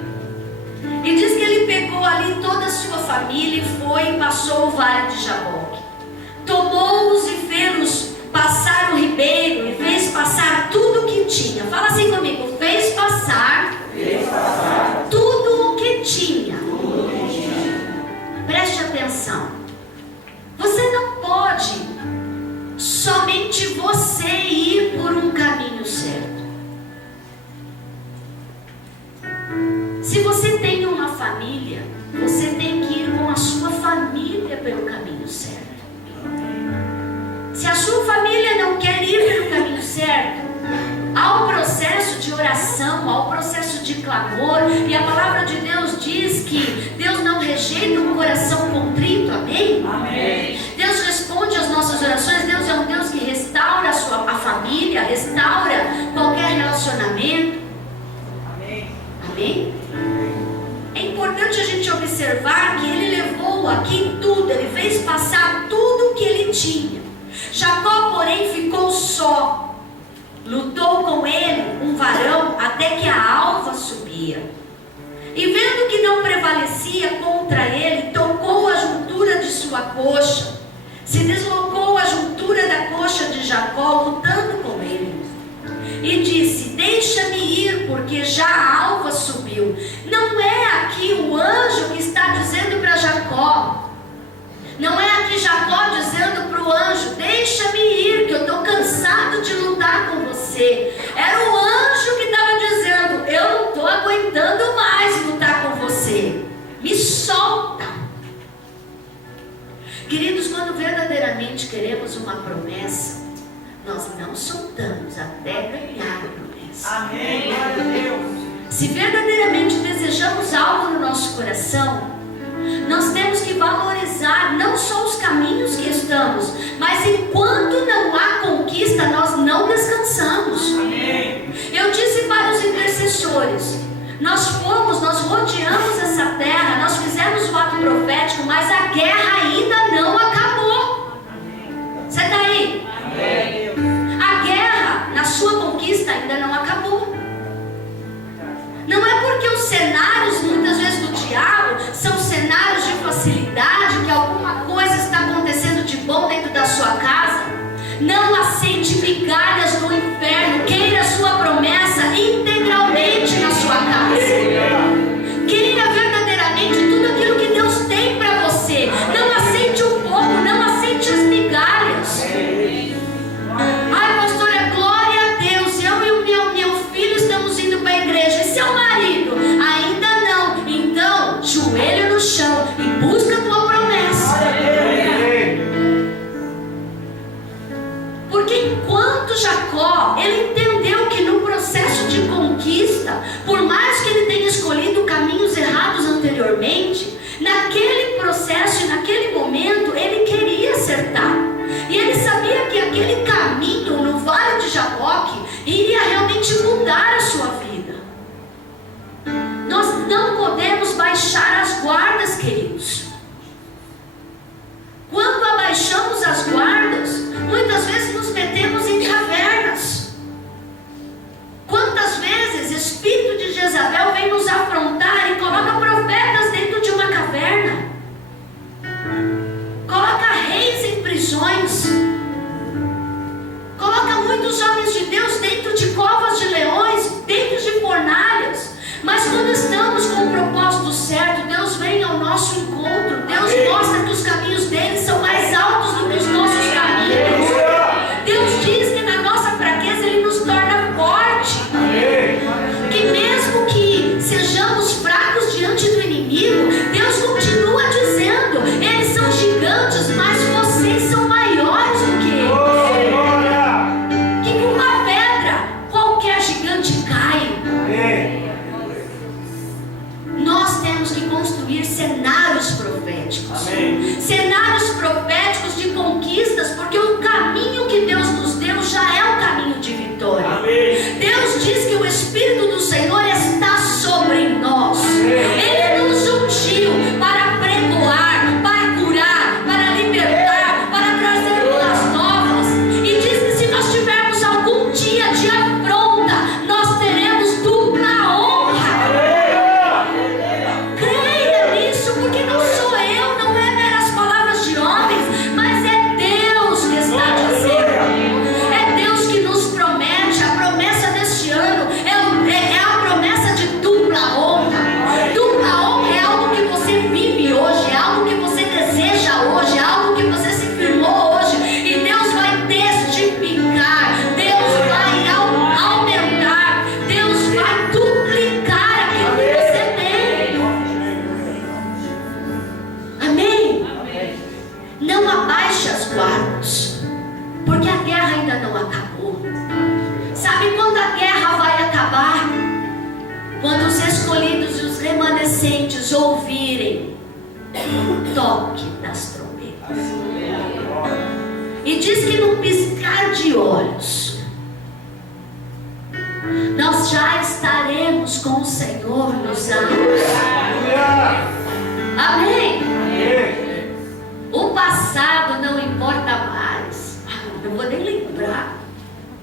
E diz que ele pegou ali toda a sua família e foi e passou o vale de Jaboque. Tomou-os e fez sua família não quer ir pelo caminho certo, há um processo de oração, há um processo de clamor, e a palavra de Deus diz que Deus não rejeita um coração contrito, amém? Amém. Deus responde às nossas orações. Deus é um Deus que restaura a família, restaura qualquer relacionamento. Amém. Amém? É importante a gente observar que Ele levou aqui tudo, Ele fez passar tudo o que Ele tinha. Jacó, porém, ficou só. Lutou com ele um varão até que a alva subia. E vendo que não prevalecia contra ele, tocou a juntura de sua coxa. Se deslocou a juntura da coxa de Jacó, lutando com ele. E disse: deixa-me ir, porque já a alva subiu. Não é aqui o anjo que está dizendo para Jacó. Não é aqui Jacó dizendo para o anjo: deixa-me ir, que eu estou cansado de lutar com você. Era o anjo que estava dizendo: eu não estou aguentando mais lutar com você. Me solta. Queridos, quando verdadeiramente queremos uma promessa, nós não soltamos até ganhar a promessa. Amém. Glória a Deus. Se verdadeiramente desejamos algo no nosso coração, nós temos que valorizar não só os caminhos que estamos, mas enquanto não há conquista, nós não descansamos. Amém. Eu disse para os intercessores: nós rodeamos essa terra, nós fizemos o ato profético, mas a guerra ainda não acabou. Você está aí? Amém. A guerra na sua conquista ainda não acabou. Não é porque os cenários, muitas vezes, do diabo são cenários de facilidade, que alguma coisa está acontecendo de bom dentro da sua casa. Não aceite migalhas do inferno. Queira a sua promessa integralmente na sua casa. Queira verdadeiramente tudo aquilo que Deus tem para você. Não aceite um pouco, não aceite as migalhas. Ai, pastora, glória a Deus, eu e o meu filho estamos indo para a igreja. E seu marido? Ainda não. Então, joelho no chão e busca a tua promessa. Porque enquanto Jacó, ele entendeu que no processo de conquista, por mais que ele tenha escolhido caminhos errados anteriormente, naquele processo e naquele momento, ele queria acertar. E ele sabia que aquele caminho no Vale de Jaboque iria realmente mudar a sua vida. Nós não podemos baixar as guardas, queridos. Quando abaixamos as guardas, muitas vezes nos metemos em cavernas. Quantas vezes o espírito de Jezabel vem nos afrontar e coloca profetas dentro de uma caverna, coloca reis em prisões, coloca muitos homens de Deus dentro de covas de leões, dentro de fornalhas. Mas quando estamos com o propósito certo, Deus vem ao nosso encontro. Deus mostra que os caminhos dele são mais altos do que os nossos caminhos. Deus diz que na nossa fraqueza ele nos torna forte. Que mesmo que sejamos fracos diante do inimigo, Deus continua dizendo: eles são gigantes, mas vocês são maiores do que eles. Que com uma pedra qualquer não acabou. Sabe quando a guerra vai acabar? Quando os escolhidos e os remanescentes ouvirem o toque das trombetas. E diz que num piscar de olhos, nós já estaremos com o Senhor nos ares. Amém? O passado não importa mais. Eu vou nem lembrar.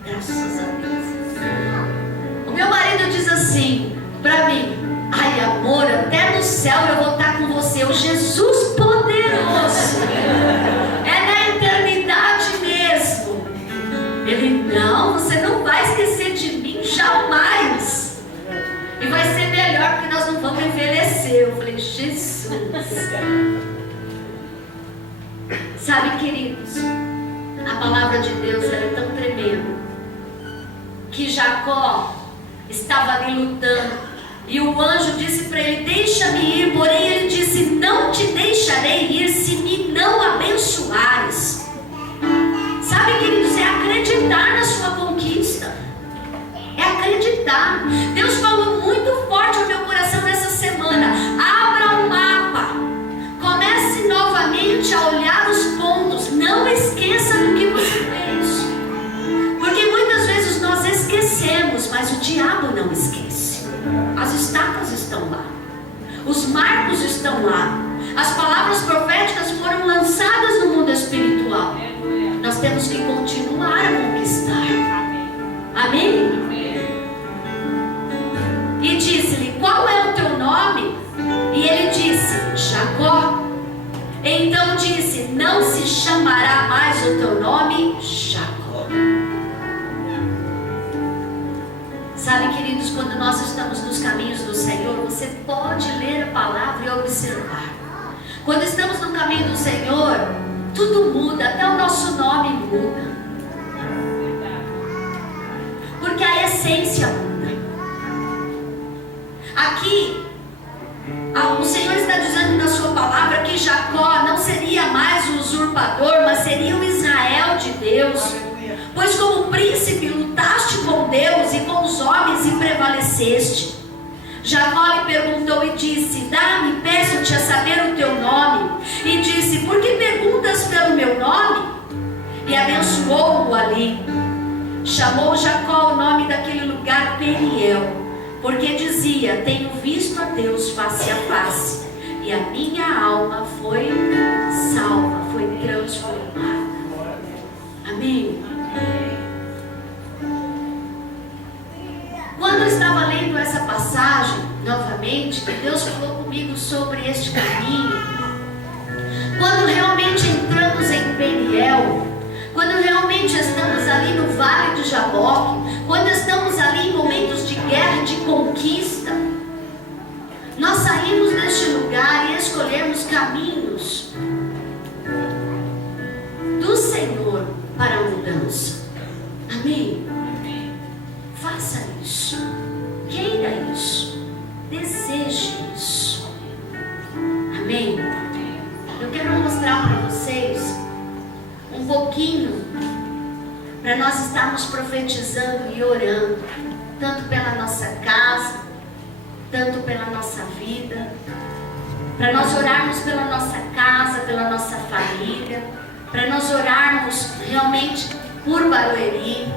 Graças a Deus. O meu marido diz assim pra mim: ai amor, até no céu eu vou estar com você. O Jesus poderoso. É na eternidade mesmo. Ele: não, você não vai esquecer de mim jamais. E vai ser melhor porque nós não vamos envelhecer. Eu falei: Jesus. Sabe, queridos, a palavra de Deus era tão tremenda que Jacó estava ali lutando e o anjo disse para ele: deixa-me ir. Porém ele disse: não te deixarei ir se me não abençoares. Sabe, queridos, é acreditar na sua conquista. É acreditar. Deus falou muito forte ao meu coração nessa semana: abra um mapa, comece novamente a olhar os pontos, não esqueça do que você fez, porque muitas vezes nós esquecemos, mas o diabo não esquece. As estacas estão lá, os marcos estão lá, as palavras proféticas foram lançadas no mundo espiritual. Nós temos que continuar a conquistar. Amém? E disse-lhe: qual é o teu nome? E ele disse: Jacó. Então disse: não se chamará mais o teu nome Jacó. Sabe, queridos, quando nós estamos nos caminhos do Senhor, você pode ler a palavra e observar. Quando estamos no caminho do Senhor, tudo muda, até o nosso nome muda. Porque a essência muda. Aqui, o Senhor está dizendo na sua palavra que Jacó não seria mais o usurpador, mas seria o Israel de Deus. Pois como príncipe lutaste com Deus e com os homens e prevaleceste. Jacó lhe perguntou e disse: dá-me, peço-te a saber o teu nome. E disse: por que perguntas pelo meu nome? E abençoou-o ali. Chamou Jacó o nome daquele lugar Peniel, porque dizia: tenho visto a Deus face a face, e a minha alma foi salva, foi transformada. Amém? Quando eu estava lendo essa passagem novamente, Deus falou comigo sobre este caminho. Quando realmente entramos em Peniel, quando realmente estamos ali no Vale de Jaboque, quando estamos ali em momentos de guerra e de conquista, nós saímos deste lugar e escolhemos caminhos do Senhor para a mudança. Amém? Faça isso, queira isso, deseje isso. Amém? Eu quero mostrar para vocês um pouquinho, para nós estarmos profetizando e orando, tanto pela nossa casa, tanto pela nossa vida, para nós orarmos pela nossa casa, pela nossa família, para nós orarmos realmente por Barueri,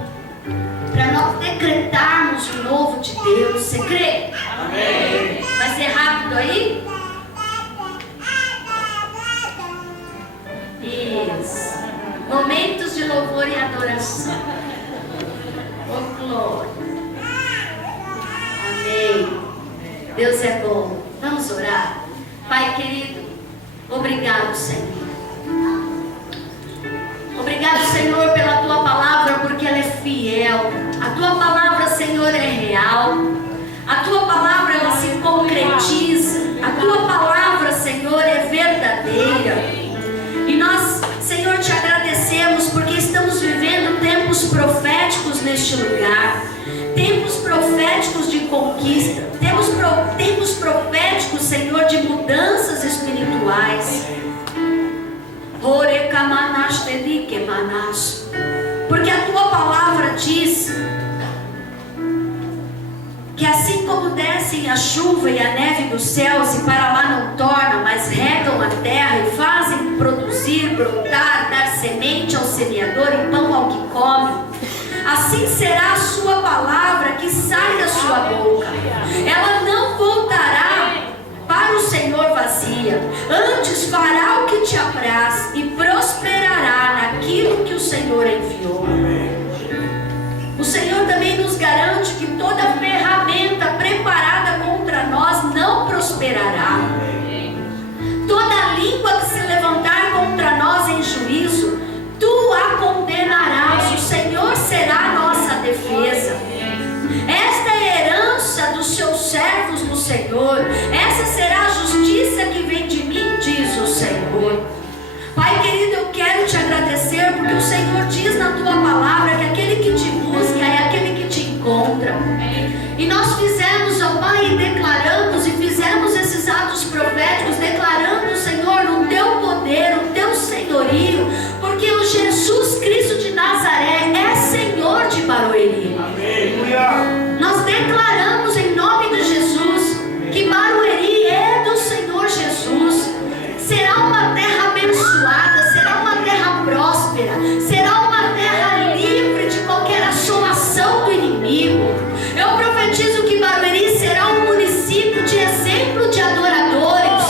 para nós decretarmos o novo de Deus. Você crê? Amém. Vai ser rápido aí? Isso. Momentos de louvor e adoração. Oh, glória. Amém. Deus é bom. Vamos orar. Pai querido, obrigado, Senhor. Obrigado, Senhor, pela Tua palavra, porque ela é fiel. A Tua palavra, Senhor, é real. A Tua palavra, ela se concretiza. A Tua palavra, Senhor, é verdadeira. E nós, Senhor, te agradecemos porque estamos vivendo tempos proféticos neste lugar. Tempos proféticos de conquista. Tempos proféticos, Senhor, de mudanças espirituais. Porque a Tua palavra descem a chuva e a neve dos céus e para lá não tornam, mas regam a terra e fazem produzir, brotar, dar semente ao semeador e pão ao que come, assim será a sua palavra que sai da sua boca. Ela não voltará para o Senhor vazia, antes fará o que te apraz e prosperará naquilo que o Senhor enviou. O Senhor também nos garante que toda ferramenta preparada contra nós não prosperará. Toda língua que se levantar contra nós em juízo, tu a condenarás. O Senhor será a nossa defesa. Esta é a herança dos seus servos no Senhor. Essa será a justiça que vem de mim, diz o Senhor. Pai querido, eu quero te agradecer porque o Senhor diz na tua palavra que aquele que te busca é aquele que te encontra. E nós fizemos, ó Pai, e declaramos e fizemos esses atos proféticos, declarando, Senhor, no teu poder, no teu senhorio, porque o Jesus Cristo de Nazaré é Senhor de Barueri. Nós declaramos em nome de Jesus que Barueri é do Senhor Jesus. Será uma terra abençoada, será uma terra próspera, será uma terra livre de qualquer assolação do inimigo. Eu profetizo que Barueri será um município de exemplo de adoradores,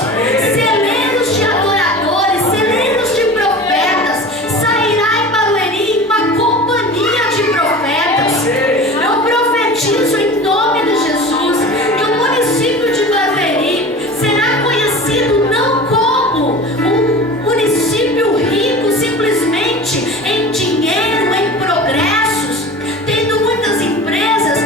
celeiros de adoradores, celeiros de profetas. Sairá em Barueri uma companhia de profetas. Eu profetizo em nome de Jesus que o município de Barueri será conhecido não como um município rico simplesmente em dinheiro, em progressos, tendo muitas empresas,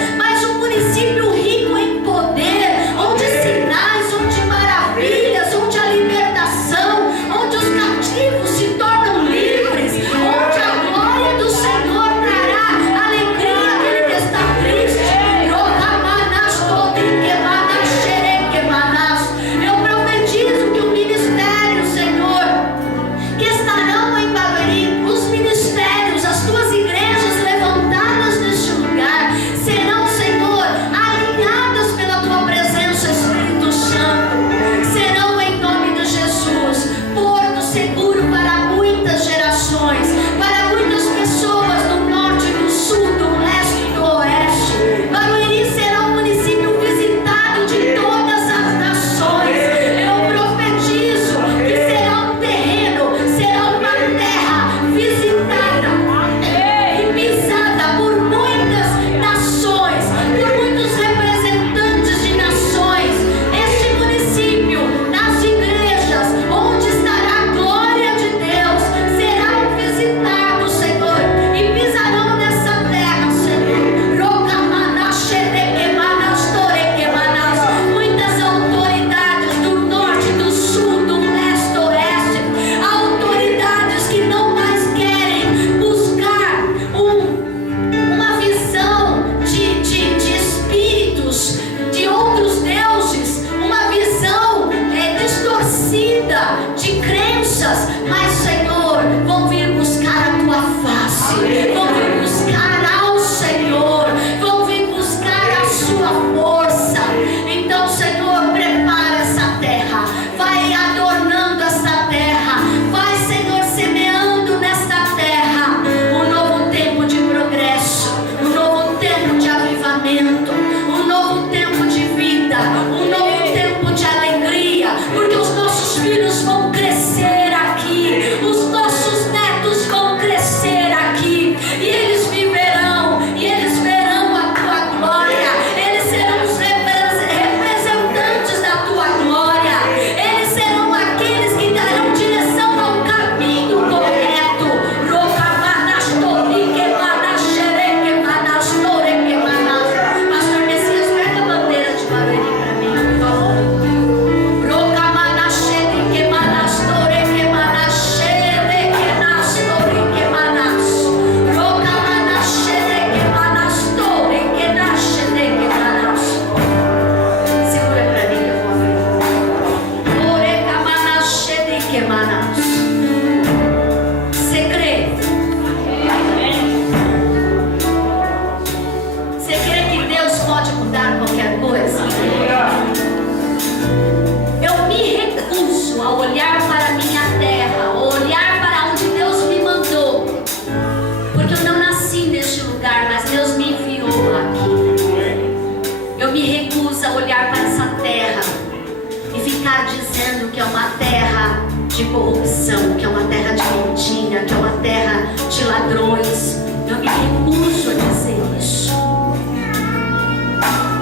terra de corrupção, que é uma terra de mentira, que é uma terra de ladrões. Eu me recuso a dizer isso,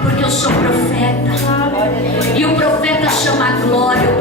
porque eu sou profeta. E o profeta chama a glória,